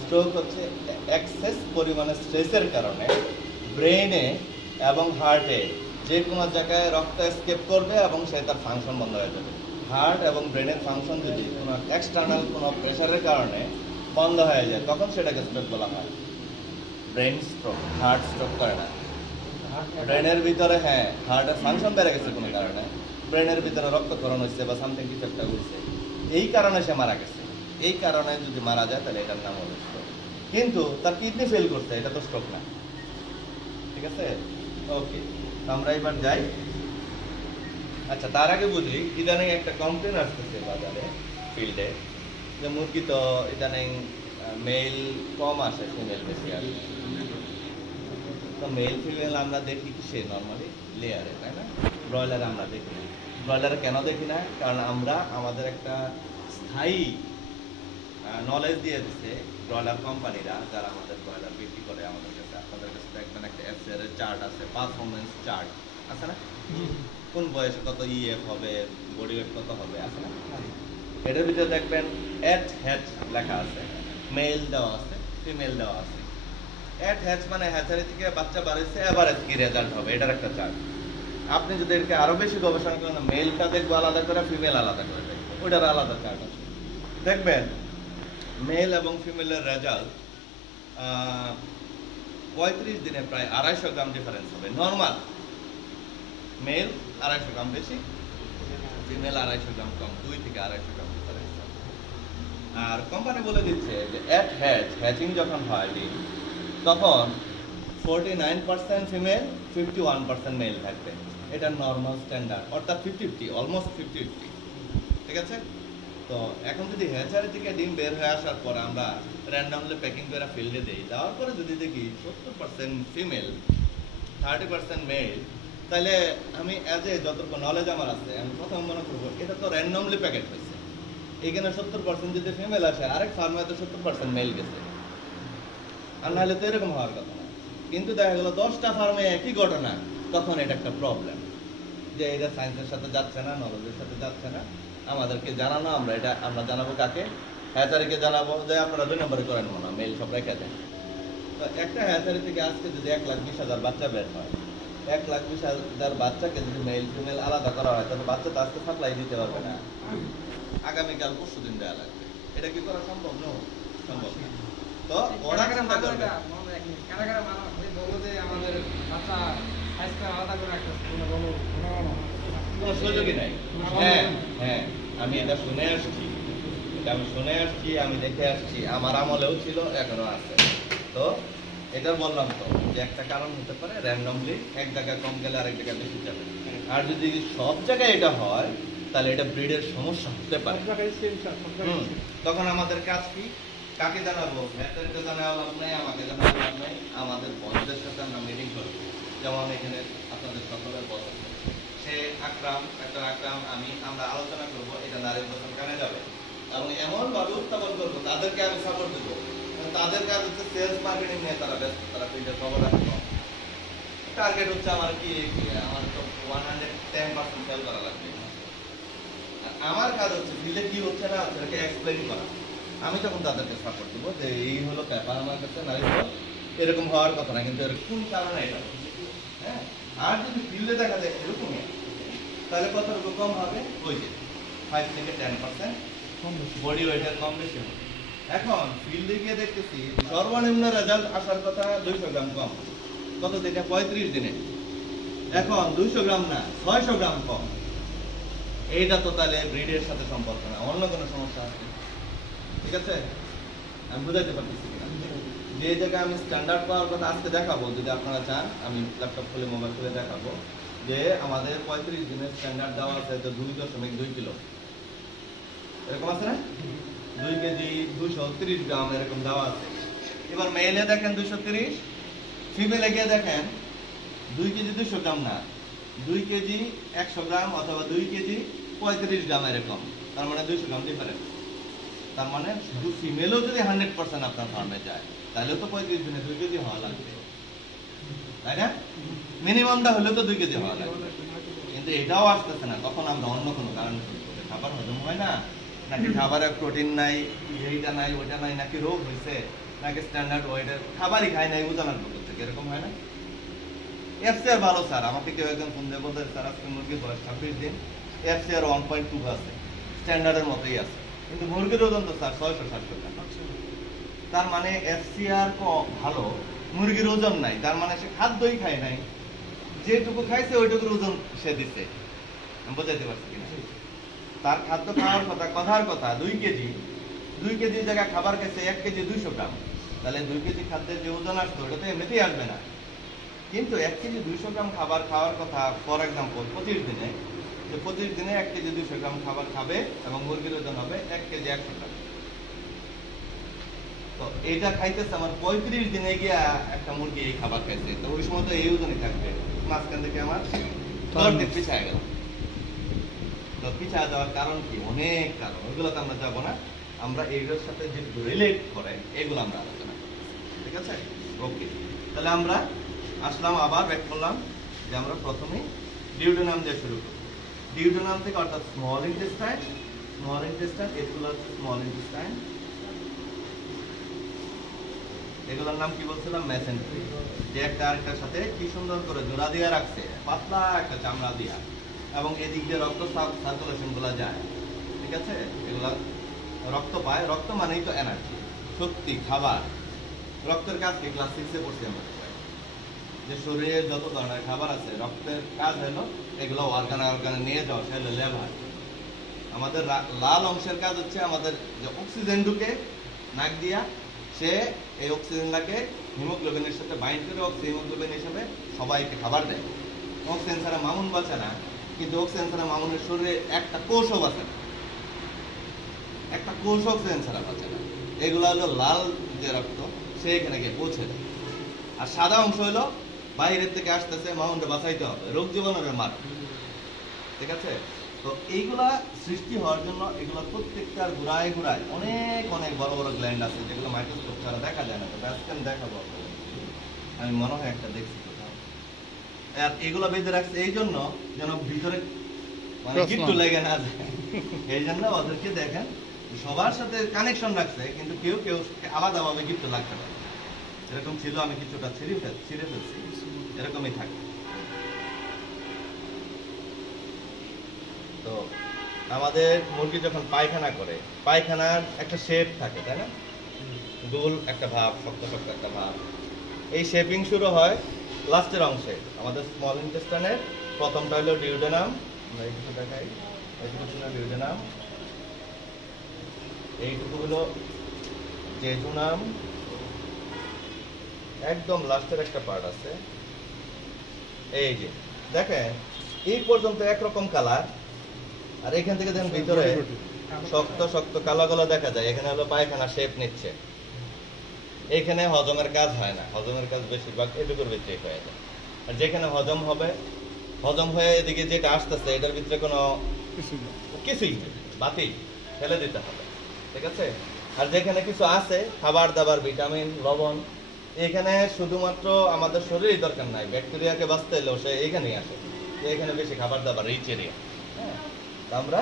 স্ট্রোক হচ্ছে এক্সেস পরিমাণে স্ট্রেসের কারণে ব্রেইনে এবং হার্টে যে কোনো জায়গায় রক্ত এসকেপ করবে এবং সে তার ফাংশন বন্ধ হয়ে যাবে। হার্ট এবং ব্রেনের ফাংশন যদি কোনো এক্সটার্নাল কোনো প্রেশারের কারণে বন্ধ হয়ে যায়, তখন সেটাকে স্ট্রোক বলা হয়। ব্রেন স্ট্রোক, হার্ট স্ট্রোক করে না। ব্রেনের ভিতরে হার্টের ফাংশন বেড়ে গেছে কোনো কারণে, ব্রেনের ভিতরে রক্তক্ষরণ হচ্ছে বা সামথিং কিছু একটা হচ্ছে, এই কারণে সে মারা গেছে। এই কারণে যদি মারা যায় তাহলে এটার নাম হলো স্ট্রোক। কিন্তু তার কিডনি ফেল করছে, এটা তো স্ট্রোক না, ঠিক আছে? ওকে, আমরা এবার যাই। আচ্ছা, তার আগে বুঝি ইদানিং একটা কমপ্লেন আসতেছে বাজারে, ফিল্ডে, যে মুরগি তো ইদানিং মেল কম আসে, ফিমেল বেশি আসে। তো মেল ফিমেল আমরা দেখি সে নর্মালি লেয়ারে, তাই না? ব্রয়লারে আমরা দেখি না। ব্রয়লারে কেন দেখি না? কারণ আমরা আমাদের একটা স্থায়ী নলেজ দিয়ে দিচ্ছে ব্রয়লার কোম্পানিরা, যারা আমাদের ব্রয়লার বিক্রি করে আমাদের কাছে। আপনাদের কাছে দেখবেন একটা এফসিআর এর চার্ট আছে, পারফরমেন্স চার্ট আছে না? কোন বয়সে কত ইএফ হবে, বডি ওয়েট কত হবে, আছে না? এটার ভিতরে দেখবেন এট হ্যাচ লেখা আছে, মেল দেওয়া আছে, ফিমেল দেওয়া আছে। এট হ্যাচ মানে হ্যাচারি থেকে বাচ্চা বাড়িছে, এভারেজ কি রেজাল্ট হবে, এটার একটা চার্ট। আপনি যদি এটাকে আরো বেশি গবেষণা করেন, মেলটা দেখবো আলাদা করে, ফিমেল আলাদা করে দেখবো, ওইটার আলাদা চার্ট আছে। দেখবেন মেল এবং ফিমেলের রেজাল্ট 35 দিনে প্রায় 250 গ্রাম ডিফারেন্স হবে। নর্মাল মেল 250 গ্রাম বেশি, ফিমেল 250 গ্রাম কম, 2 থেকে 250 গ্রাম ডিফারেন্স হবে। আর কোম্পানি বলে দিচ্ছে যে এট হ্যাচিং যখন হয় ডিম, তখন 49% ফিমেল, 51% মেল থাকবে। এটা নর্মাল স্ট্যান্ডার্ড, অর্থাৎ 50-50, অলমোস্ট 50-50। ঠিক আছে? তো এখন যদি হ্যাচারি থেকে ডিম বের হয়ে আসার পর আমরা র্যান্ডমলি প্যাকিং করে ফিল্ডে দিই, দেওয়ার পরে যদি দেখি 70% ফিমেল, 30% মেল, তাহলে আমি অ্যাজ এ যতটুকু নলেজ আমার আছে, আমি প্রথম মনে করবো এটা তো র্যান্ডমলি প্যাকেট হয়েছে। এখানে 70% যদি ফিমেল আসে, আরেক ফার্মে তো 70% মেল গেছে, আর নাহলে তো এরকম হওয়ার কথা না। কিন্তু দেখা গেলো 10টা ফার্মে একই ঘটনা, তখন এটা একটা প্রবলেম, যে এটা সায়েন্সের সাথে যাচ্ছে না, নলেজের সাথে যাচ্ছে না। আমাদেরকে জানানো, আমরা জানাবো কাকে? হ্যাচারিকে জানাবো যে আপনারা 2 নম্বরে করেন মনে মেল সব রেখে দেন। তো একটা হ্যাচারি থেকে আজকে যদি 1,20,000 বাচ্চা বের হয়, 1,20,000 বাচ্চাকে যদি মেল ফিমেল আলাদা করা হয়, তাহলে বাচ্চা তো আজকে সাপ্লাই দিতে পারবে না, আগামীকাল পরশু দিন দেওয়া লাগবে। এটা কি করা সম্ভব? নয়, সম্ভব না। তো ওরা চিন্তা করবে কোনো সুযোগই নাই। হ্যাঁ হ্যাঁ, আমি এটা শুনে আসছি, আমি দেখে আসছি, আমার আমলেও ছিল, এখনো আছে। তো এটা বললাম তো যে একটা কারণ হতে পারে র্যান্ডমলি এক জায়গায় কম গেলে আরেক জায়গায় বেশি যাবে। আর যদি সব জায়গায় এটা হয়, তাহলে এটা ব্রিডের সমস্যা হতে পারে। তখন আমাদের কাজ কি? কাকে জানাবো? ভেটারিকে জানাও লাভ নাই, আমাকে জানাও লাভ নাই, আমাদের বসদের সাথে আমরা মিটিং করবো। যেমন এখানে আপনাদের সকলের বস আছে, সে আকরাম, আমরা আলোচনা করবো এটা নারীর বছর কানে যাবে, এবং এমন ভাবে উত্থাপন করবো, তাদেরকে আমি সাপোর্ট দেবো। তাদের কাজ হচ্ছে সেলস মার্কেটিং নিয়ে তারা ব্যস্ত, তারা ফিল্ডের খবর রাখবে। টার্গেট হচ্ছে আমার কি, আমার তো 110% সেল করা লাগবে। আমার কাজ হচ্ছে ফিল্ডে কি হচ্ছে না হচ্ছে এটাকে এক্সপ্লেইন করা। আমি তখন তাদেরকে সাপোর্ট দেবো যে এই হলো ব্যাপার, আমার কাছে নারী এরকম হওয়ার কথা না, কিন্তু কোন কারণে এটা। হ্যাঁ, আর যদি ফিল্ডে দেখা যায় এরকমই, তাহলে কতটুকু কম হবে? ওই যে 5 থেকে 10% বডি ওয়েটের কম বেশি হবে। এখন ফিল্ডে গিয়ে দেখতেছি সর্বনিম্ন রেজাল্ট আসার কথা 200 গ্রাম কম। কত দিনে? 35 দিনে। এখন 200 গ্রাম না, 600 গ্রাম কম। এইটা তো তাহলে ব্রিডের সাথে সম্পর্ক না, অন্য কোনো সমস্যা আছে। ঠিক আছে? আমি বুঝাইতে পারতেছি কিনা? যে জায়গায় আমি স্ট্যান্ডার্ড পাওয়ার কথা আজকে দেখাবো, যদি আপনারা চান আমি ল্যাপটপ খুলে মোবাইল খুলে দেখাবো যে আমাদের 35 দিনের স্ট্যান্ডার্ড দেওয়া আছে 2.2 কিলো, এরকম আছে না? 2 কেজি 230 গ্রাম এরকম দেওয়া আছে। এবার মেলে দেখেন 230, ফিমেলে গিয়ে দেখেন 2 কেজি 200 গ্রাম না, 2 কেজি 100 গ্রাম অথবা 2 কেজি 35 গ্রাম এরকম। তার মানে 200 গ্রাম ডিফারেন্স। তার মানে শুধু ফিমেলও যদি 100% আপনার ফার্মে যায়, তাহলে তো 35 দিনে 2 কেজি হওয়া লাগবে, তাই না? মিনিমামটা হলে তো 2 কেজি হওয়া লাগবে, কিন্তু এটাও আসতেছে না। তখন আমরা অন্য কোনো কারণ খাবার হজম হয় না, নাকি খাবারে প্রোটিন নাই, এইটা নাই ওইটা নাই, নাকি রোগ হয়েছে, নাকি স্ট্যান্ডার্ড ওয়েটের খাবারই খায় নাই, উদাহরণ করছে এরকম হয় না? এফসিআর ভালো স্যার, আমাকে কেউ একজন ফোন দিয়ে বলতে স্যার আজকে মুরগির বয়স 26 দিন, এফসিআর 1.2 আছে, স্ট্যান্ডার্ডের মতোই আছে, কিন্তু মুরগির ওজন তো স্যার 600-700 গ্রাম। তার মানে এফসিআর ভালো, মুরগির ওজন নাই, তার মানে সে খাদ্যই খায় নাই, যেটুকু খাইছে ওইটুকুর ওজন সে দিচ্ছে। বোঝাইতে পারছি কিনা? তার খাদ্য খাওয়ার কথা, কথার কথা 2 কেজি জায়গায় খাবার খেয়েছে 1 কেজি 200 গ্রাম, তাহলে 2 কেজি খাদ্যের যে ওজন আসতো ওটা তো এমনিতেই আসবে না। কিন্তু 1 কেজি 200 গ্রাম খাবার খাওয়ার কথা, ফর এক্সাম্পল 25 দিনে, যে 25 দিনে 1 কেজি 200 গ্রাম খাবার খাবে এবং মুরগির ওজন হবে 1 কেজি 100 গ্রাম। তো এইটা খাইতেছে আমার 35 দিনে গিয়া একটা মুরগি এই খাবার খাইছে, তো ওই সময় তো এই ওজনই থাকবে, মাঝখান থেকে আমার 10 দিন পিছায় গেল। তো পিছায় যাওয়ার কারণ কি? অনেক কারণ, ওইগুলো তো আমরা যাবো না। আমরা এইগুলোর সাথে যে রিলেট করে এগুলো আমরা আলোচনা করব, ঠিক আছে? ওকে, তাহলে আমরা আসলাম, আবার ব্যাক করলাম যে আমরা প্রথমে ডিউডেনাম দিয়ে শুরু করব। ডিউডেনাম থেকে অর্থাৎ স্মল ইন্টেস্টাইন, এগুলো হচ্ছে স্মল ইন্টেস্টাইন, এগুলোর নাম কি বলছিলাম? মেসেন্ট্রি। যে একটা আরেকটার সাথে কি সুন্দর করে জোড়া দিয়ে রাখছে, পাতলা একটা চামড়া দিয়া, এবং এদিক দিয়ে রক্ত সার্কুলেশন গুলা যায়, ঠিক আছে? এগুলা রক্ত পায়। রক্ত মানেই তো এনার্জি, শক্তি, খাবার। রক্তের কাজ কি ক্লাস 6 এ পড়ছি আমরা, যে শরীরে যত ধরনের খাবার আছে রক্তের কাজ হলো এগুলো অর্গানে নিয়ে যাওয়া, সে হলো লেভার। আমাদের লাল অংশের কাজ হচ্ছে আমাদের যে অক্সিজেন ঢুকে নাক দিয়া, সে এই অক্সিজেনটাকে হিমোগ্লোবিনের সাথে বাইন্ড করে হিমোগ্লোবিন হিসেবে সবাইকে খাবার দেয়। অক্সিজেন ছাড়া মামুন বাঁচে না, কিন্তু অক্সিজেন ছাড়া মামুনের শরীরে একটা কোষও বাঁচে না, একটা কোষ অক্সিজেন ছাড়া বাঁচে না। এগুলো হলো লাল যে রক্ত, সে এখানে গিয়ে পৌঁছে দেয়। আর সাদা অংশ হলো বাইরের থেকে আসতেছে, মামুনটা বাঁচাইতে হবে, রোগ জীবাণুর মার, ঠিক আছে? তো এইগুলা সৃষ্টি হওয়ার জন্য এগুলো প্রত্যেকটার ঘুরায় অনেক অনেক বড় বড় গ্ল্যান্ড আছে, যেগুলো মাইক্রোস্কোপ ছাড়া দেখা যায় না। তো আজকে আমি দেখাবো, আমি মনে হয় একটা দেখছি কোথাও। আর এগুলো বেঁধে রাখছে এই জন্য যেন ভিতরে মানে গিট্টু লেগে না যায়, এই জন্য ওদেরকে দেখেন সবার সাথে কানেকশন রাখছে, কিন্তু কেউ কেউ আলাদাভাবে গিট্টু লাগতে পারে। এরকম ছিল, আমি কিছুটা ছিঁড়ে ফেলছি, এরকমই থাকে। তো আমাদের মুরগি যখন পায়খানা করে, পায়খানার একটা শেপ থাকে, তাই না? গোল একটা ভাব, শক্ত শক্ত একটা ভাব। এই শেপিং শুরু হয় লাস্টের অংশে। আমাদের স্মল ইন্টেস্টাইনের প্রথমটা হলো ডিউডেনাম, আমরা এইটুকু দেখাই, এইটুকু ছিল ডিউডেনাম, এইটুকু হলো জেজুনাম, একদম লাস্টের একটা পার্ট আছে এই যে দেখেন, এই পর্যন্ত একরকম কালার। আর এখান থেকে দেখেন ভিতরে শক্ত শক্ত কালো কালো দেখা যায়। এখানে হলো পায়খানা শেপ নিচ্ছে, এখানে হজমের কাজ হয় না, হজমের কাজ বেশিরভাগ এটুকুর ভিতরে হয়ে যায়। আর যেখানে হজম হবে, হজম হয়ে এদিকে যেটা আসতেছে এটার ভিতরে কোনো কিছুই বাতি ফেলে দিতে হবে, ঠিক আছে? আর যেখানে কিছু আছে খাবার দাবার, ভিটামিন, লবণ, এখানে শুধুমাত্র আমাদের শরীরেই দরকার নাই, ব্যাকটেরিয়াকে বাঁচতে এলেও সে এখানেই আসে। এখানে বেশি খাবার দাবার রিচ এরিয়া। হ্যাঁ, আমরা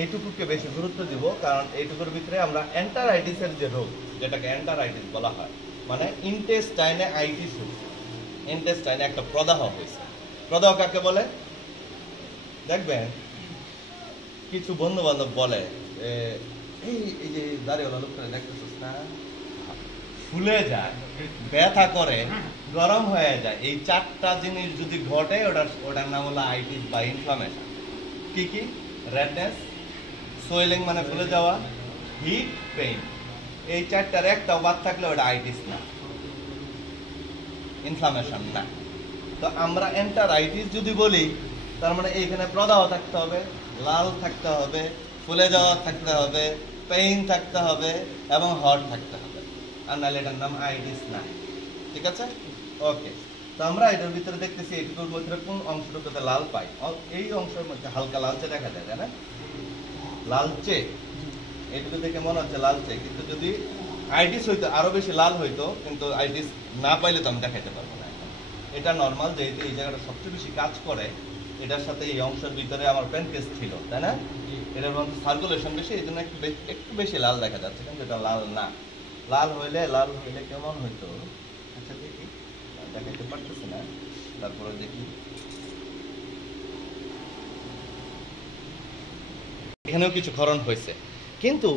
এইটুকুকে বেশি গুরুত্ব দিব, কারণ এইটুকুর ভিতরে আমরা এন্টারাইটিসের যে রোগ, যেটাকে এন্টারাইটিস বলা হয়, মানে ইন্টেস্টাইনে আইটিস হয়েছে, ইন্টেস্টাইনে একটা প্রদাহ হয়েছে। প্রদাহ কাকে বলে? দেখবেন কিছু বন্ধু বান্ধব বলে এই যে দাঁড়িয়েওয়ালা লোকটা দেখতেছিস না, ফুলে যায়, ব্যথা করে, গরম হয়ে যায়। এই চারটা জিনিস যদি ঘটে, ওটার নাম হলো আইটিস বা ইনফ্লামেশন। কি কি? রেডনেস, সোয়েলিং মানে ফুলে যাওয়া, হিট, পেইন। এই চারটার একটাও বাদ থাকলে ওটা আইটিস না, ইনফ্লামেশন না। তো আমরা এন্টারাইটিস যদি বলি, তার মানে এইখানে প্রদাহ থাকতে হবে, লাল থাকতে হবে, ফুলে যাওয়া থাকতে হবে, পেইন থাকতে হবে এবং হট থাকতে হবে, আর নাহলে এটার নাম আইটিস না, ঠিক আছে? ওকে, তো আমরা এটার ভিতরে দেখতেছি এইটুকুর ভিতরে কোন অংশটুকুতে লাল পাই? এই অংশের মধ্যে হালকা লালচে দেখা যায়, তাই না? লালচে, এইটুকু দেখে মনে হচ্ছে লালচে, কিন্তু যদি আইটিস হইতো আরো বেশি লাল হইতো, কিন্তু আইটিস না পাইলে তো আমি দেখাইতে পারবো না। এটা নর্মাল, যেহেতু এই জায়গাটা সবচেয়ে বেশি কাজ করে, এটার সাথে এই অংশের ভিতরে আমার প্যানকেস ছিল, তাই না? এটার মধ্যে সার্কুলেশন বেশি, এই জন্য একটু বেশি লাল দেখা যাচ্ছে, কিন্তু এটা লাল না। লাল হইলে কেমন হইতো? আচ্ছা দেখি, দেখাইতে পারতেছি না, তারপরে দেখি। এখানেও কিছু ক্ষরণ হয়েছে, কিন্তু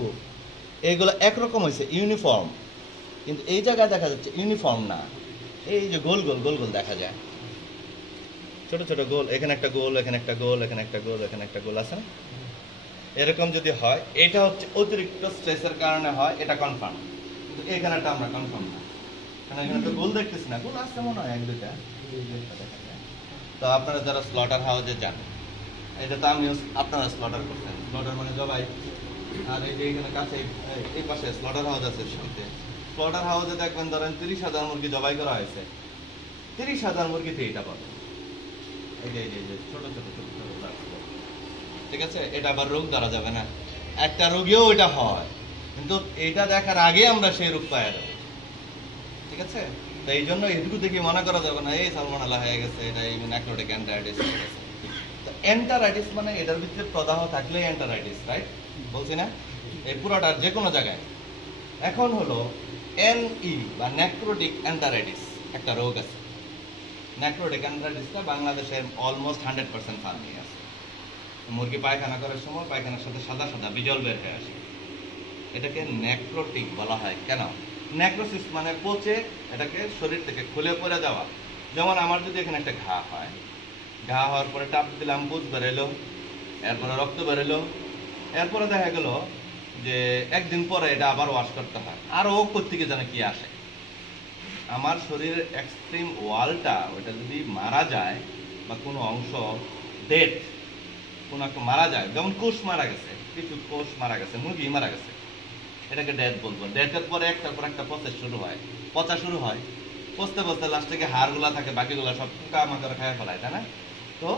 এইগুলো একরকম হয়েছে, ইউনিফর্ম। কিন্তু এই জায়গায় দেখা যাচ্ছে ইউনিফর্ম না, এই যে গোল গোল গোল গোল দেখা যায়, ছোট ছোট গোল, এখানে একটা গোল, এখানে একটা গোল, এখানে একটা গোল, এখানে একটা গোল আছে। এরকম যদি হয়, এটা হচ্ছে অতিরিক্ত স্ট্রেসের কারণে হয়, এটা কনফার্ম। কিন্তু এখানেটা আমরা কনফার্ম না, কারণ এখানে তো গোল দেখতেছি না। গোল আসছে মনে হয় এক দুটা। তো আপনারা যারা স্লটার হাউসে যান, এটা তো আমিও, আপনারা স্লটার করতেন, স্লটার মানে জবাই। আর এই যে এখানে কাছে এই পাশে স্লটার হাউস আছে, স্লটার হাউসে দেখবেন ধরেন 30,000 মুরগি জবাই করা হয়েছে, 30,000 মুরগিতে এটা পাবে, এই যে ছোট ছোট ছোট ছোট, ঠিক আছে? এটা আবার রোগ ধরা যাবে না, একটা রোগেও এটা হয়, কিন্তু এটা দেখার আগে আমরা সেই রূপ পাই দেবো, ঠিক আছে? তো এই জন্য এটুকু দেখে মনে করা যাবে না এই সালমোনেলা হয়ে গেছে, এটা নেক্রোটিক এন্টারাইটিস হয়ে গেছে। তো এন্টারাইটিস মানে এটার ভিতরে প্রদাহ থাকলে এন্টারাইটিস, রাইট? বলছি না এই পুরোটার যে কোনো জায়গায়। এখন হলো এনই বা নেক্রোটিক এন্টারাইটিস একটা রোগ আছে। নেক্রোটিক এন্টারাইটিসটা বাংলাদেশে অলমোস্ট 100% ফার্মি আছে। মুরগি পায়খানা করার সময় পায়খানার সাথে সাদা সাদা বিজল বের হয়ে আসে, এটাকে নেক্রোটিক বলা হয়। কেন? নেক্রোসিস মানে পচে এটাকে শরীর থেকে খুলে পড়ে যাওয়া। যেমন আমার যদি এখানে একটা ঘা হয়, ঘা হওয়ার পরে টাপ দিলাম, পুজ বেরোলো, এরপরে রক্ত বেরোলো, এরপরে দেখা গেল যে একদিন পরে এটা আবার ওয়াশ করতে হয়, আর ও কোত্থেকে যেন কি আসে। আমার শরীরের এক্সট্রিম ওয়ালটা ওটা যদি মারা যায় বা কোনো অংশ ডেড, কোনো একটা মারা যায়, যেমন কোষ মারা গেছে, কিছু কোষ মারা গেছে, মুরগি মারা গেছে, এটাকে ডেথ বলবো। ডেথের পরে একটার পর একটা প্রসেস শুরু হয়, পচা শুরু হয়, পচতে পচতে লাস্ট থেকে হাড়গুলা থাকে, বাকিগুলা সব পোকা মাকড় খায় ফেলায়, তাই না? তো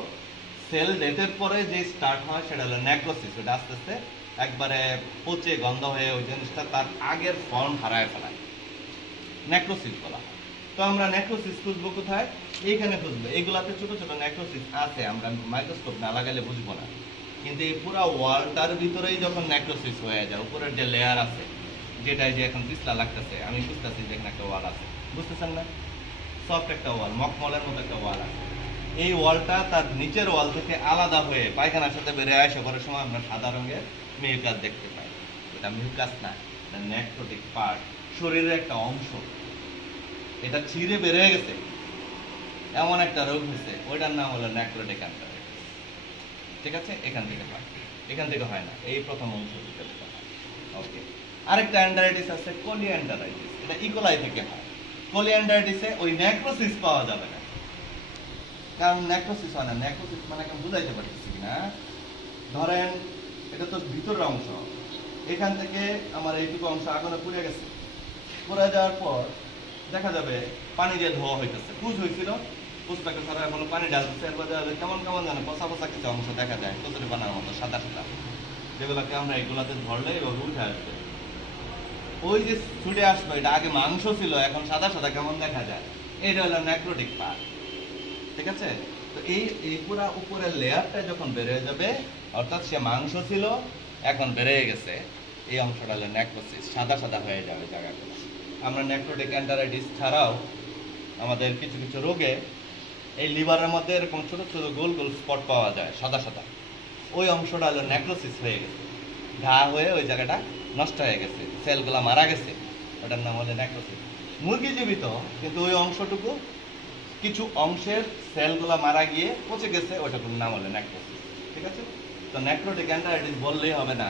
সেল ডেথের পরে যে স্টার্ট হয় সেটা হলো নেক্রোসিস। ওটা আস্তে আস্তে একবারে পচে গন্ধ হয়ে ওই জিনিসটা তার আগের ফর্ম হারায় ফেলায়, নেক্রোসিস বলা হয়। তো আমরা নেক্রোসিস খুঁজবো কোথায়? এইখানে খুঁজবো। এইগুলাতে ছোট ছোট নেক্রোসিস আছে, আমরা মাইক্রোস্কোপ না লাগালে বুঝবো না। কিন্তু এই পুরো ওয়ালটার ভিতরেই যখন নেক্রোসিস হয়ে যায়, উপরের যে লেয়ার আছে, যেটা যে এখন পিছলা লাগতেছে, আমি বুঝতেছি যে এখানে একটা ওয়াল আছে, বুঝতেছেন না? সফট একটা ওয়াল, মখমলের মতো একটা ওয়াল আছে। এই ওয়ালটা তার নিচের ওয়াল থেকে আলাদা হয়ে পায়খানার সাথে বেরিয়ে আসে পরে সময় আমরা সাদা রঙের মিউকাস দেখতে পাই। এটা মিউকাস না, এটা নেক্রোটিক পার্ট, শরীরের একটা অংশ। এটা ছিঁড়ে বেরিয়ে গেছে, এমন একটা রোগ হয়েছে, ওইটার নাম হলো নেক্রোটিক এন্টারাইটিস। ঠিক আছে? এখান থেকে হয়, এখান থেকে হয় না, এই প্রথম অংশ থেকে হয়। ওকে, আরেকটা এন্টারাইটিস আছে কোলি এন্টারাইটিস, এটা ইকোলাই থেকে হয়। কোলি এন্টারাইটিসে ওই নেক্রোসিস পাওয়া যাবে না, কারণ নেক্রোসিস হয় না। নেক্রোসিস মানে আমি বুঝাইতে পারতেছি না। ধরেন এটা তো ভিতরের অংশ, এখান থেকে আমার এইটুকু অংশ আগুনে পুড়ে গেছে, পুড়ে যাওয়ার পর দেখা যাবে পানি দিয়ে ধোয়া হইতেছে, পুজ হয়েছিল, পুজটাকে সারা এখন পানি ঢালতেছে, এরপর কেমন কেমন জানে পচা পচা কিছু অংশ দেখা যায়, কচুরি বানার মতো সাদা সাদা, যেগুলোকে আমরা এগুলাতে ধরলে এভাবে উঠে আসবে। ওই যে ছুটে আসবে, এটা আগে মাংস ছিল, এখন সাদা সাদা কেমন দেখা যায়, এটা হলো নেক্রোটিক পার্ট। ঠিক আছে? তো এই পুরা উপরের লেয়ারটা যখন বেড়ে যাবে, অর্থাৎ সে মাংস ছিল এখন বেড়ে গেছে, এই অংশটা হলো নেক্রোসিস, সাদা সাদা হয়ে যাবে জায়গাগুলো। আমরা নেক্রোটিক এন্টারাইটিস ছাড়াও আমাদের কিছু কিছু রোগে এই লিভারের মধ্যে এরকম ছোট ছোট গোল গোল স্পট পাওয়া যায় সাদা সাদা, ওই অংশটা হলো নেক্রোসিস হয়ে গেছে, ঘা হয়ে ওই জায়গাটা নষ্ট হয়ে গেছে, সেলগুলা মারা গেছে, ওটার নাম হলো নেক্রোসিস। মুরগি জীবিত, কিন্তু ওই অংশটুকু কিছু অংশের সেলগুলা মারা গিয়ে পচে গেছে, ওটার নাম হলো নেক্রোসিস। ঠিক আছে? তো নেক্রোটিক এন্টারাইটিস বললেই হবে না,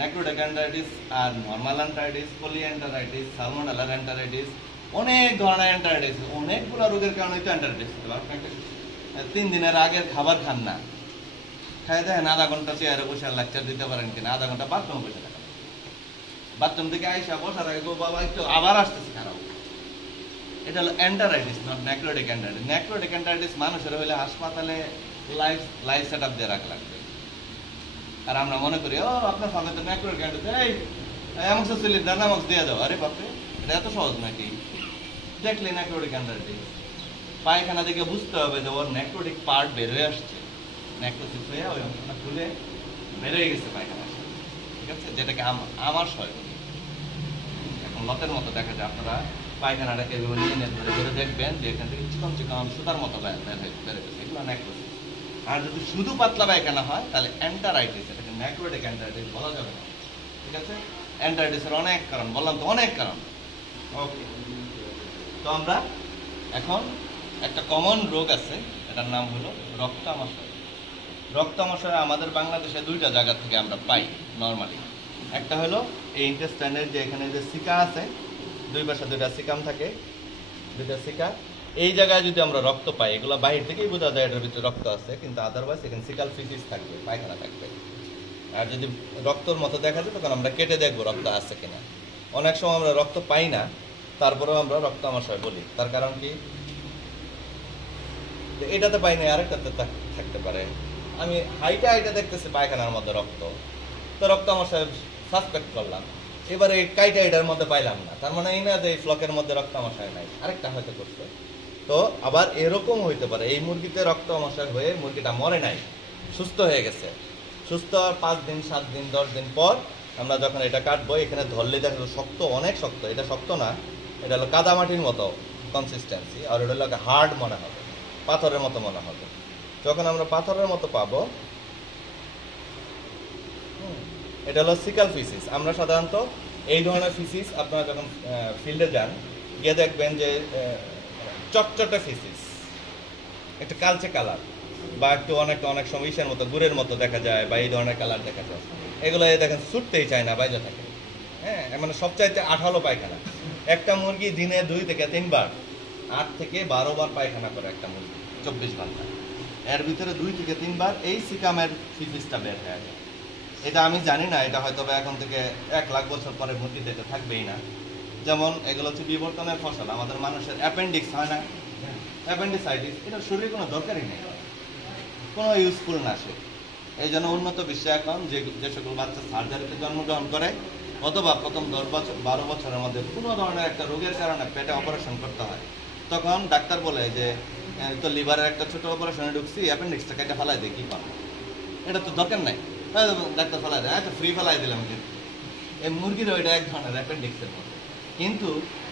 নেক্রোটিক এন্টারাইটিস আর নরমাল এন্টারাইটিস, পলি এন্টারাইটিস, সালমোনেলার এন্টারাইটিস, অনেক ধরনের এন্টারাইটিস, অনেকগুলো রোগের কারণে তো এন্টারাইটিস। 3 দিনের আগের খাবার খান না, খাই দেখেন আধা ঘন্টা চেয়ারে বসে লেকচার দিতে পারেন কিনা, আধা ঘন্টা বাথরুমে বসে থাকেন, বাথরুম থেকে আইসা বসার আগে গো বাবা একটু আবার আসতেছে খারাপ, এটা হলো enteritis, not necrotic enteritis. Necrotic enteritis মানুষের হলে হাসপাতালে লাইফ সেট আপ দিয়ে রাখা লাগবে। আর আমরা মনে করি ও আপনার সঙ্গে তো নেক্রোটিক এন্টারাইটিস, এই অ্যামোক্সিসিলিন ডানামক্স দিয়ে দাও। আরে বাপরে, এটা এত সহজ নাকি? দেখলে নেক্রোটিক এন্টারাইটিস, পায়খানা দেখে বুঝতে হবে যে ওর নেক্রোটিক পার্ট বের হয়ে আসছে, নেক্রোসিস হয়ে ওই অংশটা খুলে বের হয়ে গেছে পায়খানা। ঠিক আছে? যেটাকে আমার সয় বলি। এখন লতের মতো দেখা যায়, আপনারা পায়খানাটাকে নিয়ে ধরে ধরে দেখবেন যে এখান থেকে চিকন চিকন সুতার মতো বের হয়েছে, এগুলো নেক্রোসিস। আর যদি শুধু পাতলা পায়খানা হয় তাহলে এন্টারাইটিস, এটাকে নেক্রোটিক এন্টারাইটিস বলা যাবে না। ঠিক আছে? এন্টারাইটিসের অনেক কারণ, বললাম তো অনেক কারণ। ওকে, তো আমরা এখন একটা কমন রোগ আছে, এটার নাম হলো রক্তামশয়। রক্তামশয় আমাদের বাংলাদেশে 2টা জায়গা থেকে আমরা পাই নর্মালি। একটা হলো এই ইন্টেস্টাইনের যে এখানে যে সিকা আছে, 2 পাশে 2টা সিকাম থাকে, 2টা সিকা, এই জায়গায় যদি আমরা রক্ত পাই, এগুলো বাহির থেকেই বোঝা যায় এটার ভিতরে রক্ত আছে, কিন্তু আদারওয়াইজ এখানে সিকাল ফিসিস থাকবে, পায়খানা থাকবে। আর যদি রক্তর মতো দেখা যায় তখন আমরা কেটে দেখবো রক্ত আছে কিনা। অনেক সময় আমরা রক্ত পাই না, তারপরেও আমরা রক্তামশয় বলি। তার কারণ কি? এটাতে পাই না, আরেকটাতে থাকতে পারে। আমি হাইটা দেখতেছি পায়খানার মধ্যে রক্ত, তো রক্তামশয় সাসপেক্ট করলাম, এবারে কাইটা এটার মধ্যে পাইলাম না, তার মানে এই না যে এই ফ্লকের মধ্যে রক্ত আমাশয় নাই, আরেকটা হয়তো করছে। তো আবার এরকম হইতে পারে এই মুরগিতে রক্ত আমাশয় হয়ে মুরগিটা মরে নাই, সুস্থ হয়ে গেছে। সুস্থ হওয়ার 5 দিন 7 দিন 10 দিন পর আমরা যখন এটা কাটবো, এখানে ধরলে দেখো শক্ত, অনেক শক্ত। এটা শক্ত না, এটা হলো কাদামাটির মতো কনসিস্টেন্সি, আর এটা হলো হার্ড মনে হবে, পাথরের মতো মনে হবে। যখন আমরা পাথরের মতো পাবো, এটা হলো সিকাল ফিসিস। আমরা সাধারণত এই ধরনের ফিসিস আপনারা যখন ফিল্ডে যান গিয়ে দেখবেন যে চটচটে ফিসিস, একটু কালচে কালার, বা একটু অনেক সময় ইসের মতো গুড়ের মতো দেখা যায়, বা এই ধরনের কালার দেখা যায়। এগুলো দেখেন ছুটতেই চায় না, বাইরে থাকে। হ্যাঁ, মানে সবচাইতে আঠালো পায়খানা। একটা মুরগি দিনে 2 থেকে 3 বার, 8 থেকে 12 বার পায়খানা করে একটা মুরগি 24 ঘন্টা। এর ভিতরে 2 থেকে 3 বার এই সিকামের ফিসিসটা বের হয়ে যায়। এটা আমি জানি না, এটা হয়তো এখন থেকে 1 লাখ বছর পরে মুরগিতে এটা থাকবেই না। যেমন এগুলো হচ্ছে বিবর্তনের ফসল। আমাদের মানুষের অ্যাপেন্ডিক্স হয় না, অ্যাপেন্ডিসাইটিস, এটা শরীরে কোনো দরকারই নেই, কোনো ইউজফুল না সে। এই জন্য উন্নত বিশ্বে এখন যে সকল বাচ্চা সার্জারিতে জন্মগ্রহণ করে, অথবা প্রথম 10 বছর 12 বছরের মধ্যে কোনো ধরনের একটা রোগের কারণে পেটে অপারেশন করতে হয়, তখন ডাক্তার বলে যে তো লিভারের একটা ছোট অপারেশনে ঢুকছি, অ্যাপেন্ডিক্সটা কেটে ফেলাই দিই, কি পাবো, এটা তো দরকার নাই, ডাক্তার ফেলাই দেয়, আচ্ছা ফ্রি ফেলাই দিলাম। কিন্তু এই মুরগিরও এটা এক ধরনের অ্যাপেন্ডিক্সের মতো। কিন্তু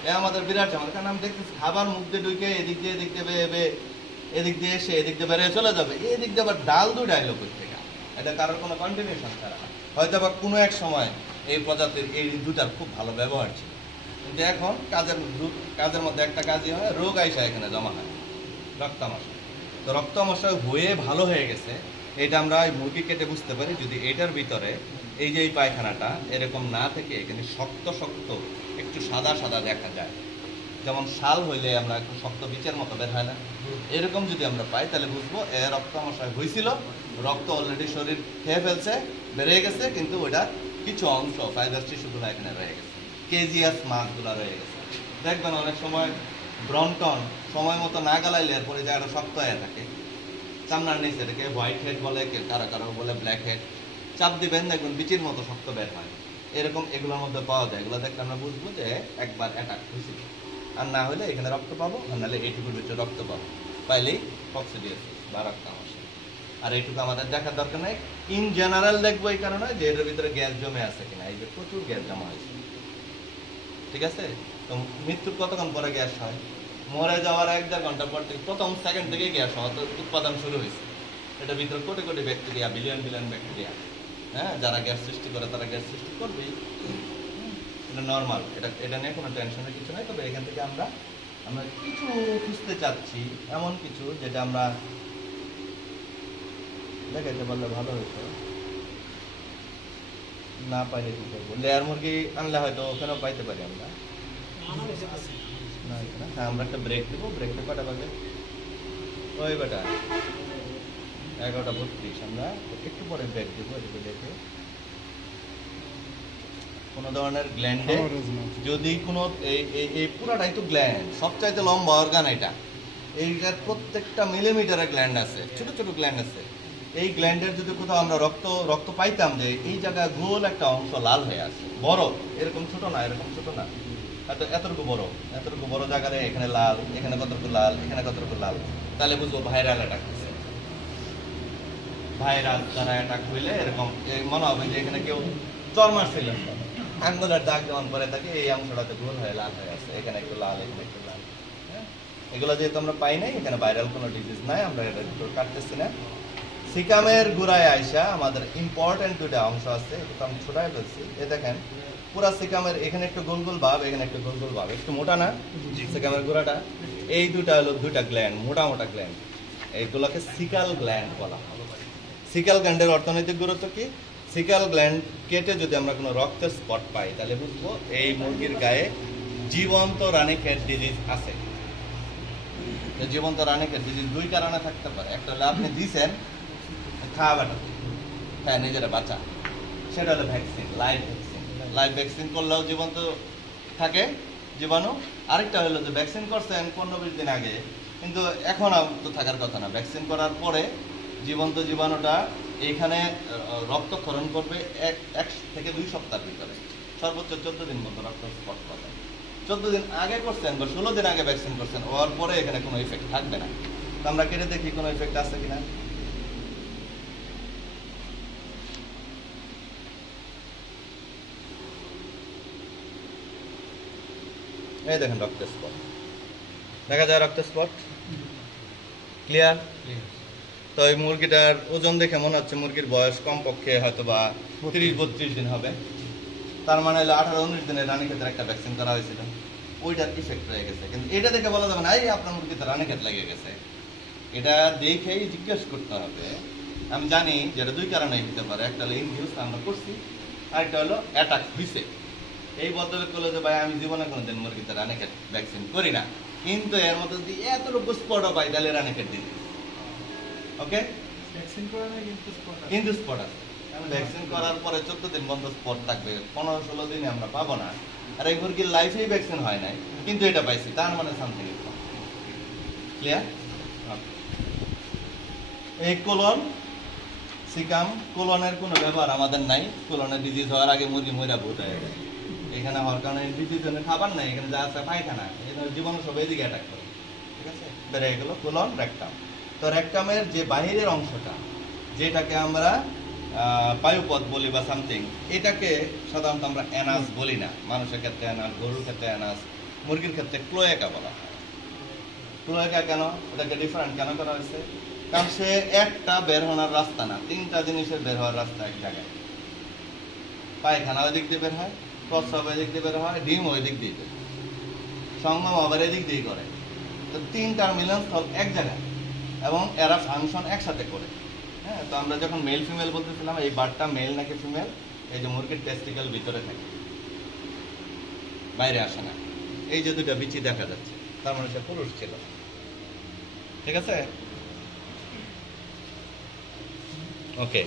এ আমাদের বিরাট ঝামেলা, কারণ আমি দেখতেছি খাবার মুখ দিয়ে ঢুকে এদিক দিয়ে এদিক দিয়ে এসে এদিক দিয়ে বেরিয়ে চলে যাবে, এদিক দিয়ে আবার ডাল ডাইলো করতে গেল। এটা কারোর কোনো কন্টিনিউশন ছাড়া, হয়তো বা কোনো এক সময় এই প্রজাতির এই দুটার খুব ভালো ব্যবহার ছিল, কিন্তু এখন কাজের মধ্যে একটা কাজই হয়, রোগ আইসা এখানে জমা হয়, রক্তামশা। তো রক্তামশা হয়ে ভালো হয়ে গেছে, এটা আমরা এই মুরগি কেটে বুঝতে পারি। যদি এটার ভিতরে এই যে এই পায়খানাটা এরকম না থেকে এখানে শক্ত শক্ত একটু সাদা সাদা দেখা যায়, যেমন শাল হইলে আমরা একটু শক্ত বীচের মতো বের হয় না, এরকম যদি আমরা পাই তাহলে বুঝবো এ রক্তামশায় হয়েছিল, রক্ত অলরেডি শরীর খেয়ে ফেলছে, বেরিয়ে গেছে, কিন্তু ওটা কিছু অংশ ফাইবার টিস্যুগুলো এখানে রয়ে গেছে, কেজিয়াস মাছগুলো রয়ে গেছে। দেখবেন অনেক সময় ব্রন্টন সময় মতো না গালাইলে এরপরে জায়গাটা শক্ত হয়ে থাকে, চামড়ার নিচে এটাকে হোয়াইট হেড বলে, কারো বলে ব্ল্যাক হেড। চাপ দিবেন দেখবেন বিচির মতো শক্ত বের হয়, এরকম এগুলোর মধ্যে পাওয়া যায়। এগুলো দেখলে আমরা বুঝবো যে একবার অ্যাটাক হয়েছিল। আর না হলে এখানে রক্ত পাবো, আর নাহলে এইটুকুর ভিতরে রক্ত পাবো, পাইলেই কক্সিডিয়াসিস বা রক্তামশা। আর এইটুকু আমাদের দেখার দরকার নেই, ইন জেনারেল দেখবো এই কারণে যে এটার ভিতরে গ্যাস জমে আছে কিনা। এই যে প্রচুর গ্যাস জমা হয়েছে, ঠিক আছে। তো মৃত্যুর কতক্ষণ পরে গ্যাস হয়? মরে যাওয়ার 1-1.5 ঘন্টা পর থেকে, প্রথম সেকেন্ড থেকে গ্যাস হওয়া উৎপাদন শুরু হয়েছে। এটার ভিতরে crore crore bacteria, billion billion bacteria, হ্যাঁ, যারা গ্যাস সৃষ্টি করে তারা গ্যাস সৃষ্টি করবেই, এটা নর্মাল। এটা নিয়ে কোনো টেনশনের কিছু নাই। তবে এখান থেকে আমরা কিছু খুঁজতে চাচ্ছি, এমন কিছু যেটা আমরা দেখাইতে পারলে ভালো হতো। না পাইলে কি করবো, লেয়ার মুরগি আনলে হয়তো ওখানেও পাইতে পারি আমরা। হ্যাঁ, আমরা একটা ব্রেক দেবো। ব্রেকটা কটা বাজে? ওই বেটা 11:32। আমরা একটু পরে ব্রেক দেবো। এদিকে দেখে কোনো ধরনের গ্ল্যান্ডে যদি কোনো এই পুরাটাই তো গ্ল্যান্ড, সবচাইতে লম্বা অর্গান এটা, এইটার প্রত্যেকটা মিলিমিটারে গ্ল্যান্ড আছে, ছোট ছোট গ্ল্যান্ড আছে। এই গ্ল্যান্ডের যদি কোথাও আমরা রক্ত পাইতাম যে এই জায়গায় গোল একটা অংশ লাল হয়ে আছে, বড়, এরকম ছোট না, এরকম ছোট না, হয়তো এতটুকু বড় জায়গায় এখানে লাল, এখানে কতটুকু লাল, এখানে কতটুকু লাল, তাহলে বুঝবো ভাইরাল অ্যাটাক হয়েছে। ভাইরাল দ্বারা অ্যাটাক হইলে এরকম মনে হবে যে এখানে কেউ চর মারছিল, আঙ্গুলের দাগ যেমন পরে থাকে, এই অংশটাতে গোল হয়ে লাল হয়ে আছে, এখানে একটু লাল, এখানে একটু লাল। হ্যাঁ, এগুলো যেহেতু আমরা পাই নাই, এখানে ভাইরাল কোনো ডিজিজ নাই, আমরা এটা কাটতেছি না। সিকামের গুড়ায় আইসা আমাদের ইম্পর্টেন্ট 2টা অংশ আছে, এটা আমি ছোটাই ফেলছি। এ দেখেন পুরা সিকামের এখানে একটু গোল গোল ভাব, এখানে একটু গোল গোল ভাব, একটু মোটা না সিকামের গুড়াটা। এই 2টা হলো 2টা গ্ল্যান্ড, মোটা মোটা গ্ল্যান্ড, এইগুলোকে সিকাল গ্ল্যান্ড বলা হয়। সিকাল গ্ল্যান্ডের অর্থনৈতিক গুরুত্ব কি? সিকাল গ্ল্যান্ড কেটে যদি আমরা কোনো রক্তের স্পট পাই তাহলে বুঝবো এই মুরগির গায়ে জীবন্ত রানীক্ষেত ডিজিজ আছে। জীবন্ত রানীক্ষেত ডিজিজ 2 কারণে থাকতে পারে। একটা হলো আপনি দিয়েছেন খাওয়াটা, হ্যাঁ, নিজেরা বাঁচা, সেটা হলো ভ্যাকসিন, লাইভ ভ্যাকসিন করলেও জীবন্ত থাকে জীবাণু। আরেকটা হলো যে ভ্যাকসিন করছেন 15-20 দিন আগে, কিন্তু এখন তো থাকার কথা না। ভ্যাকসিন করার পরে জীবন্ত জীবাণুটা এইখানে রক্তক্ষরণ করবে 1 থেকে 2 সপ্তাহের ভিতরে। সর্বোচ্চ 14 দিন মতো রক্ত স্পট পাবেন। 14 দিন আগে করছেন বা 16 দিন আগে ভ্যাকসিন করছেন, ওর পরে এখানে কোনো ইফেক্ট থাকবে না। তো আমরা কেটে দেখি কোনো ইফেক্ট আছে কিনা। এই দেখেন রক্তের স্পট, দেখা যায় রক্তের স্পট ক্লিয়ার। তো এই মুরগিটার ওজন দেখে মনে হচ্ছে মুরগির বয়স কমপক্ষে হয়তো বা 30-32 দিন হবে। তার মানে হলো 18-19 দিনের রানীক্ষেতের একটা ভ্যাকসিন করা হয়েছিল, ওইটার ইফেক্ট হয়ে গেছে। কিন্তু এটা দেখে বলা যাবে না এই আপনার মুরগিতে রানীক্ষেত লেগে গেছে, এটা দেখেই জিজ্ঞেস করতে হবে। আমি জানি যেটা দুই কারণে হতে পারে, একটা হলো ইনহিউজ আমরা করছি, আরেকটা হলো অ্যাটাক হয়েছে। এই বদলে করলো যে ভাই আমি জীবনে কোনোদিন মুরগিতে রানীক্ষেত ভ্যাকসিন করি না, কিন্তু এর মধ্যে যদি এতটুকু স্পটও পাই তাহলে রানীক্ষেত দিই। ওকে, ভ্যাকসিন করা না কিন্তু স্পট আছে। ভ্যাকসিন করার পরে 14 দিন বন্ধ স্পট থাকবে, 15-16 দিনে আমরা পাবো না। আর এই মুরগির লাইফেই ভ্যাকসিন হয় নাই, কিন্তু এটা পাইছি, তার মানে সামথিং ক্লিয়ার। এই কোলন সিকাম, কোলনের কোনো ব্যবহার আমাদের নাই। কোলনের ডিজিজ হওয়ার আগে মুরগি মইরা ভূত হয়ে গেছে। এখানে হওয়ার কারণে ডিজিজ খাবার নাই, এখানে যা আছে পায়খানা, এখানে জীবন সব এদিকে অ্যাটাক করে। ঠিক আছে, বেড়ে গেল কোলন রেকটাম। তো রেকটামের যে বাহিরের অংশটা, যেটাকে আমরা বায়ুপথ বলি বা সামথিং, এটাকে সাধারণত আমরা অ্যানাস বলি না। মানুষের ক্ষেত্রে অ্যানাস, গরুর ক্ষেত্রে অ্যানাস, মুরগির ক্ষেত্রে ক্লোয়েকা বলা হয়। ক্লোয়েকা কেন, ওটাকে ডিফারেন্ট কেন করা হয়েছে? কারণ সে একটা বের হওয়ার রাস্তা না, 3টা জিনিসের বের হওয়ার রাস্তা এক জায়গায়। পায়খানা ওই দিক দিয়ে বের হয়, প্রস্রাব ওই দিক দিয়ে বের হয়, ডিম ওই দিক দিয়ে বের হয়, সঙ্গম আবার এদিক দিয়ে করে। তো 3টার মিলনস্থল এক জায়গায় এবং এরা ফাংশন একসাথে করে। হ্যাঁ, তো আমরা যখন মেল ফিমেল বলতেছিলাম, এই বারটা মেল নাকি ফিমেল, এই যে মুরগির টেস্টিক্যাল ভিতরে থাকে, বাইরে আসে না। এই যে দুটা বিচি দেখা যাচ্ছে, তার মানে সে পুরুষ ছিল। ঠিক আছে, ওকে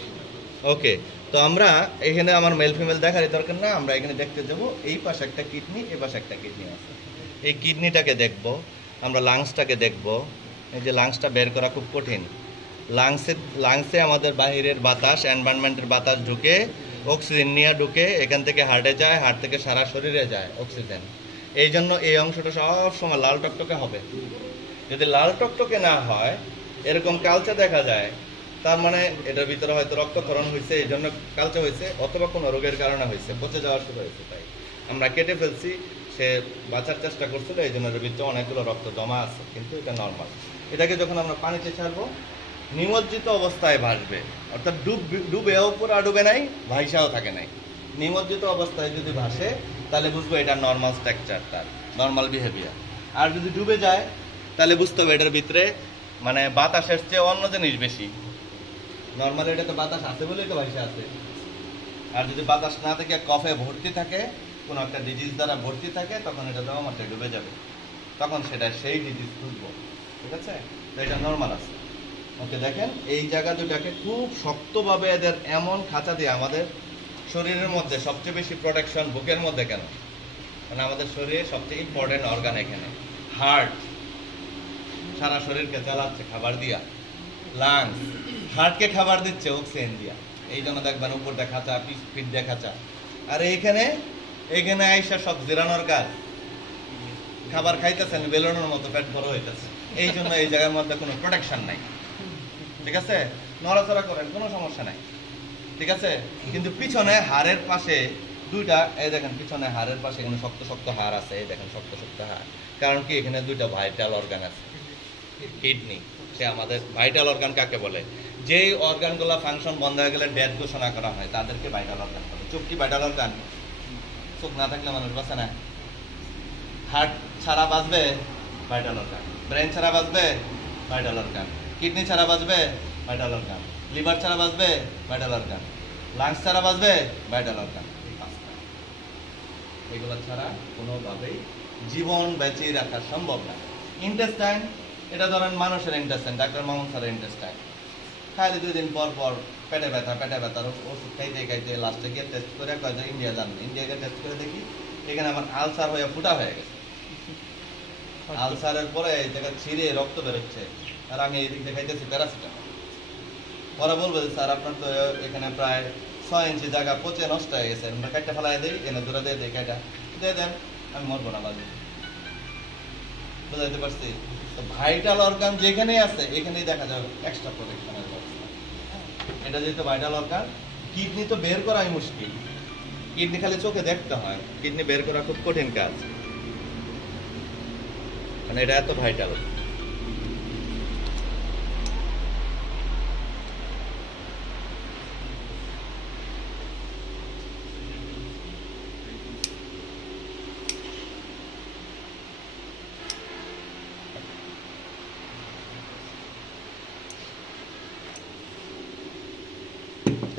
ওকে। তো আমরা এখানে আমার মেল ফিমেল দেখারই দরকার না, আমরা এখানে দেখতে যাবো এই পাশে একটা কিডনি, এই পাশে একটা কিডনি আছে। এই কিডনিটাকে দেখব, আমরা লাংসটাকে দেখব। এই যে লাংসটা বের করা খুব কঠিন। লাংসে আমাদের বাহিরের বাতাস, এনভায়রনমেন্টের বাতাস ঢুকে, অক্সিজেন নিয়ে ঢুকে, এখান থেকে হার্টে যায়, হার্ট থেকে সারা শরীরে যায় অক্সিজেন। এই জন্য এই অংশটা সব সময় লাল টকটকে হবে। যদি লাল টকটকে না হয়, এরকম কালচে দেখা যায়, তার মানে এটার ভিতরে হয়তো রক্তক্ষরণ হয়েছে, এই জন্য কালচে হয়েছে, অথবা কোনো রোগের কারণে হয়েছে, পচে যাওয়া শুরু হয়েছে। তাই আমরা কেটে ফেলছি, সে বাঁচার চেষ্টা করছিল, এই জন্য এর ভিতরে অনেকগুলো রক্ত জমা আছে, কিন্তু এটা নর্মাল। এটাকে যখন আমরা পানিতে ছাড়বো, নিমজ্জিত অবস্থায় ভাসবে, অর্থাৎ ডুবেও পুরা ডুবে নাই, ভাইসাও থাকে নাই। নিমজ্জিত অবস্থায় যদি ভাসে, তাহলে বুঝবো এটা নর্মাল স্ট্রাকচার, তার নর্মাল বিহেভিয়ার। আর যদি ডুবে যায়, তাহলে বুঝতে হবে এটার ভিতরে মানে বাতাসের চেয়ে অন্য জিনিস বেশি। নর্মালি এটা তো বাতাস আছে বলেই তো ভাইসা আছে। আর যদি বাতাস না থেকে কফে ভর্তি থাকে, কোনো একটা ডিজিজ দ্বারা ভর্তি থাকে, তখন এটা দেওয়া মাত্রায় ডুবে যাবে, তখন সেটা সেই ডিজিজ খুঁজবো। ঠিক আছে, তো এটা নর্মাল আছে। ওকে, দেখেন এই জায়গা দুটাকে খুব শক্তভাবে এদের এমন খাঁচা দিয়ে, আমাদের শরীরের মধ্যে সবচেয়ে বেশি প্রোটেকশন বুকের মধ্যে। কেন? মানে আমাদের শরীরে সবচেয়ে ইম্পর্টেন্ট অর্গান এখানে। হার্ট সারা শরীরকে চালাচ্ছে খাবার দিয়া, লাংস হার্টকে খাবার দিচ্ছে অক্সিজেন দিয়া, এই জন্য দেখবেন উপরটা খাঁচা, পিঠ দিয়ে খাঁচা। আর এইখানে আইসা সব জিরানোর কাজ, খাবার খাইতেছেন বেলুনের মতো, পেট বড় হইতেছে, এই জন্য এই জায়গার মধ্যে কোনো প্রোটেকশন নাই। ঠিক আছে, নড়াচড়া করেন, কোনো সমস্যা নাই। ঠিক আছে, কিন্তু পিছনে হাড়ের পাশে দুইটা, এই দেখেন পিছনে হাড়ের পাশে এখানে শক্ত শক্ত হাড় আছে, এই দেখেন শক্ত শক্ত হাড়। কারণ কি, এখানে দুইটা ভাইটাল অর্গান আছে। কিডনি, সে আমাদের ভাইটাল অর্গান কাকে বলে? যেই অর্গানগুলো ফাংশন বন্ধ হয়ে গেলে ডেথ ঘোষণা করা হয়, তাদেরকে ভাইটাল অর্গান বলে। চোখ কি ভাইটাল অর্গান? চোখ না থাকলে মানুষ বাঁচে না। হার্ট ছাড়া বাঁচবে, ভাইটাল অর্গান। ব্রেন ছাড়া বাঁচবে, ভাইটাল অর্গান। কিডনি ছাড়া বাঁচবে, ভাইটাল অর্গান। লিভার ছাড়া বাঁচবে, ভাইটাল অর্গান। লাংস ছাড়া বাঁচবে, ভাইটাল অর্গান। এগুলো ছাড়া কোনোভাবেই জীবন বেঁচে রাখা সম্ভব না। ইন্টেস্টাইন, এটা ধরেন মানুষের ইন্টেস্টাইন, ডাক্তার মামুন স্যারের ইন্টেস্টাইন। খাইলে 2 দিন পর পর পেটে ব্যথার ওষুধ খাইতে লাস্টে গিয়ে টেস্ট করে কয় যে ইন্ডিয়া যান। ইন্ডিয়াকে টেস্ট করে দেখি, এখানে আমার আলসার হয়ে ফুটা হয়ে গেছে। আলসারের পরে এই জায়গা ছিঁড়ে রক্ত বেরোচ্ছে, আর আমি এই দিক দিয়ে খাইতেছি প্যারাসিটামল। ওরা বলবে যে স্যার আপনার তো এখানে প্রায় 6 ইঞ্চি জায়গা পচে নষ্ট হয়ে গেছে, আমরা কাটটা ফেলাই দিই, এনে দূরে দিয়ে দিই, কাটা দিয়ে দেন, আমি মরবো না বাজে। বুঝাইতে পারছি? তো ভাইটাল অর্গান যেখানেই আছে এখানেই দেখা যাবে এক্সট্রা প্রোটেকশনের ব্যবস্থা। এটা যেহেতু ভাইটাল অর্গান, কিডনি তো বের করাই মুশকিল, কিডনি খালি চোখে দেখতে হয়, কিডনি বের করা খুব কঠিন কাজ, মানে এটা এত ভাইটাল।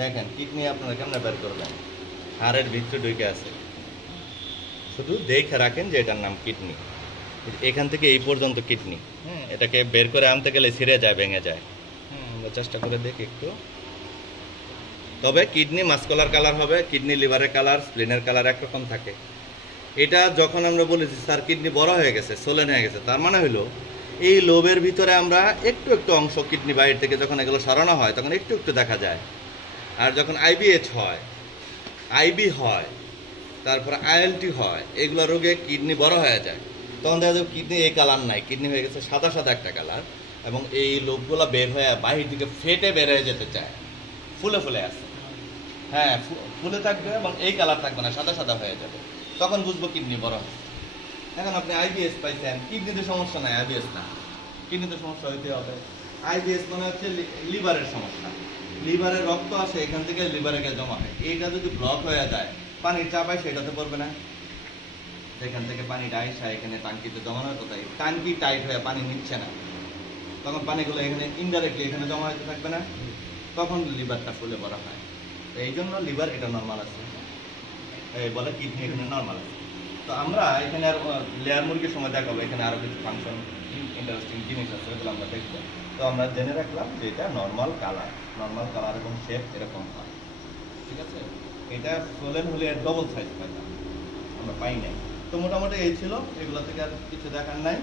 দেখেন কিডনি আপনারা কেমন বের করবেন, হাড়ের ভিতরে ঢুকে আছে, শুধু দেখে রাখেন যে এটার নাম কিডনি। এখান থেকে এই পর্যন্ত কিডনি, এটাকে বের করে আনতে গেলে ছিঁড়ে যায়, ভেঙে যায়। আমরা চেষ্টা করে দেখি একটু। তবে কিডনি মাস্কুলার কালার হবে, কিডনি লিভারের কালার, স্প্লিনের কালার একরকম থাকে। এটা যখন আমরা বলেছি স্যার কিডনি বড় হয়ে গেছে, সোলেন হয়ে গেছে, তার মানে হলো এই লোবের ভিতরে আমরা একটু একটু অংশ কিডনি বাইরে থেকে যখন এগুলো সরানো হয় তখন একটু একটু দেখা যায়। আর যখন আইবিএইচ হয়, আইবি হয়, তারপর আইএলটি হয়, এগুলো রোগে কিডনি বড় হয়ে যায়, তখন দেখা যাবে কিডনি এই কালার নাই, কিডনি হয়ে গেছে সাদা সাদা একটা কালার, এবং এই লোকগুলো বের হয়ে বাহির দিকে ফেটে বের হয়ে যেতে চায়, ফুলে ফুলে আসে। হ্যাঁ, ফুলে থাকবে এবং এই কালার থাকবে না, সাদা সাদা হয়ে যাবে, তখন বুঝবো কিডনি বড় হয়। এখন আপনি আইবিএস পাইছেন, কিডনিতে সমস্যা নাই, আইবিএস না, কিডনিতে সমস্যা হইতে হবে। আইবিএস মানে হচ্ছে লিভারের সমস্যা, লিভারের রক্ত আসে এখান থেকে লিভারে গিয়ে জমা হয়, এইটা যদি ব্লক হয়ে যায়, পানির চাপ হয় সেটাতে পড়বে না, এখান থেকে পানিটা আইসা এখানে টাঙ্কিতে জমানো হয়, কোথায় টাঙ্কি টাইট হয়ে পানি নিচ্ছে না, তখন পানিগুলো এখানে ইনডাইরেক্টলি এখানে জমা হতে থাকবে না, তখন লিভারটা ফুলে বড় হয়। এই জন্য লিভার এটা নর্মাল আছে, এই বলে কিডনি এখানে নর্মাল আছে। তো আমরা এখানে আর লেয়ার মুরগির সময় দেখাবো, এখানে আরো কিছু ফাংশন ইন্টারেস্টিং জিনিস আছে, এগুলো আমরা দেখবো। তো আমরা জেনে রাখলাম যে এটা নর্মাল কালার এবং শেপ এরকম হয়, ঠিক আছে। এটা সোলেন হলে ডবল সাইজ পাইতাম, আমরা পাই নাই। তো মোটামুটি এই ছিল, এগুলো থেকে আর কিছু দেখার নাই।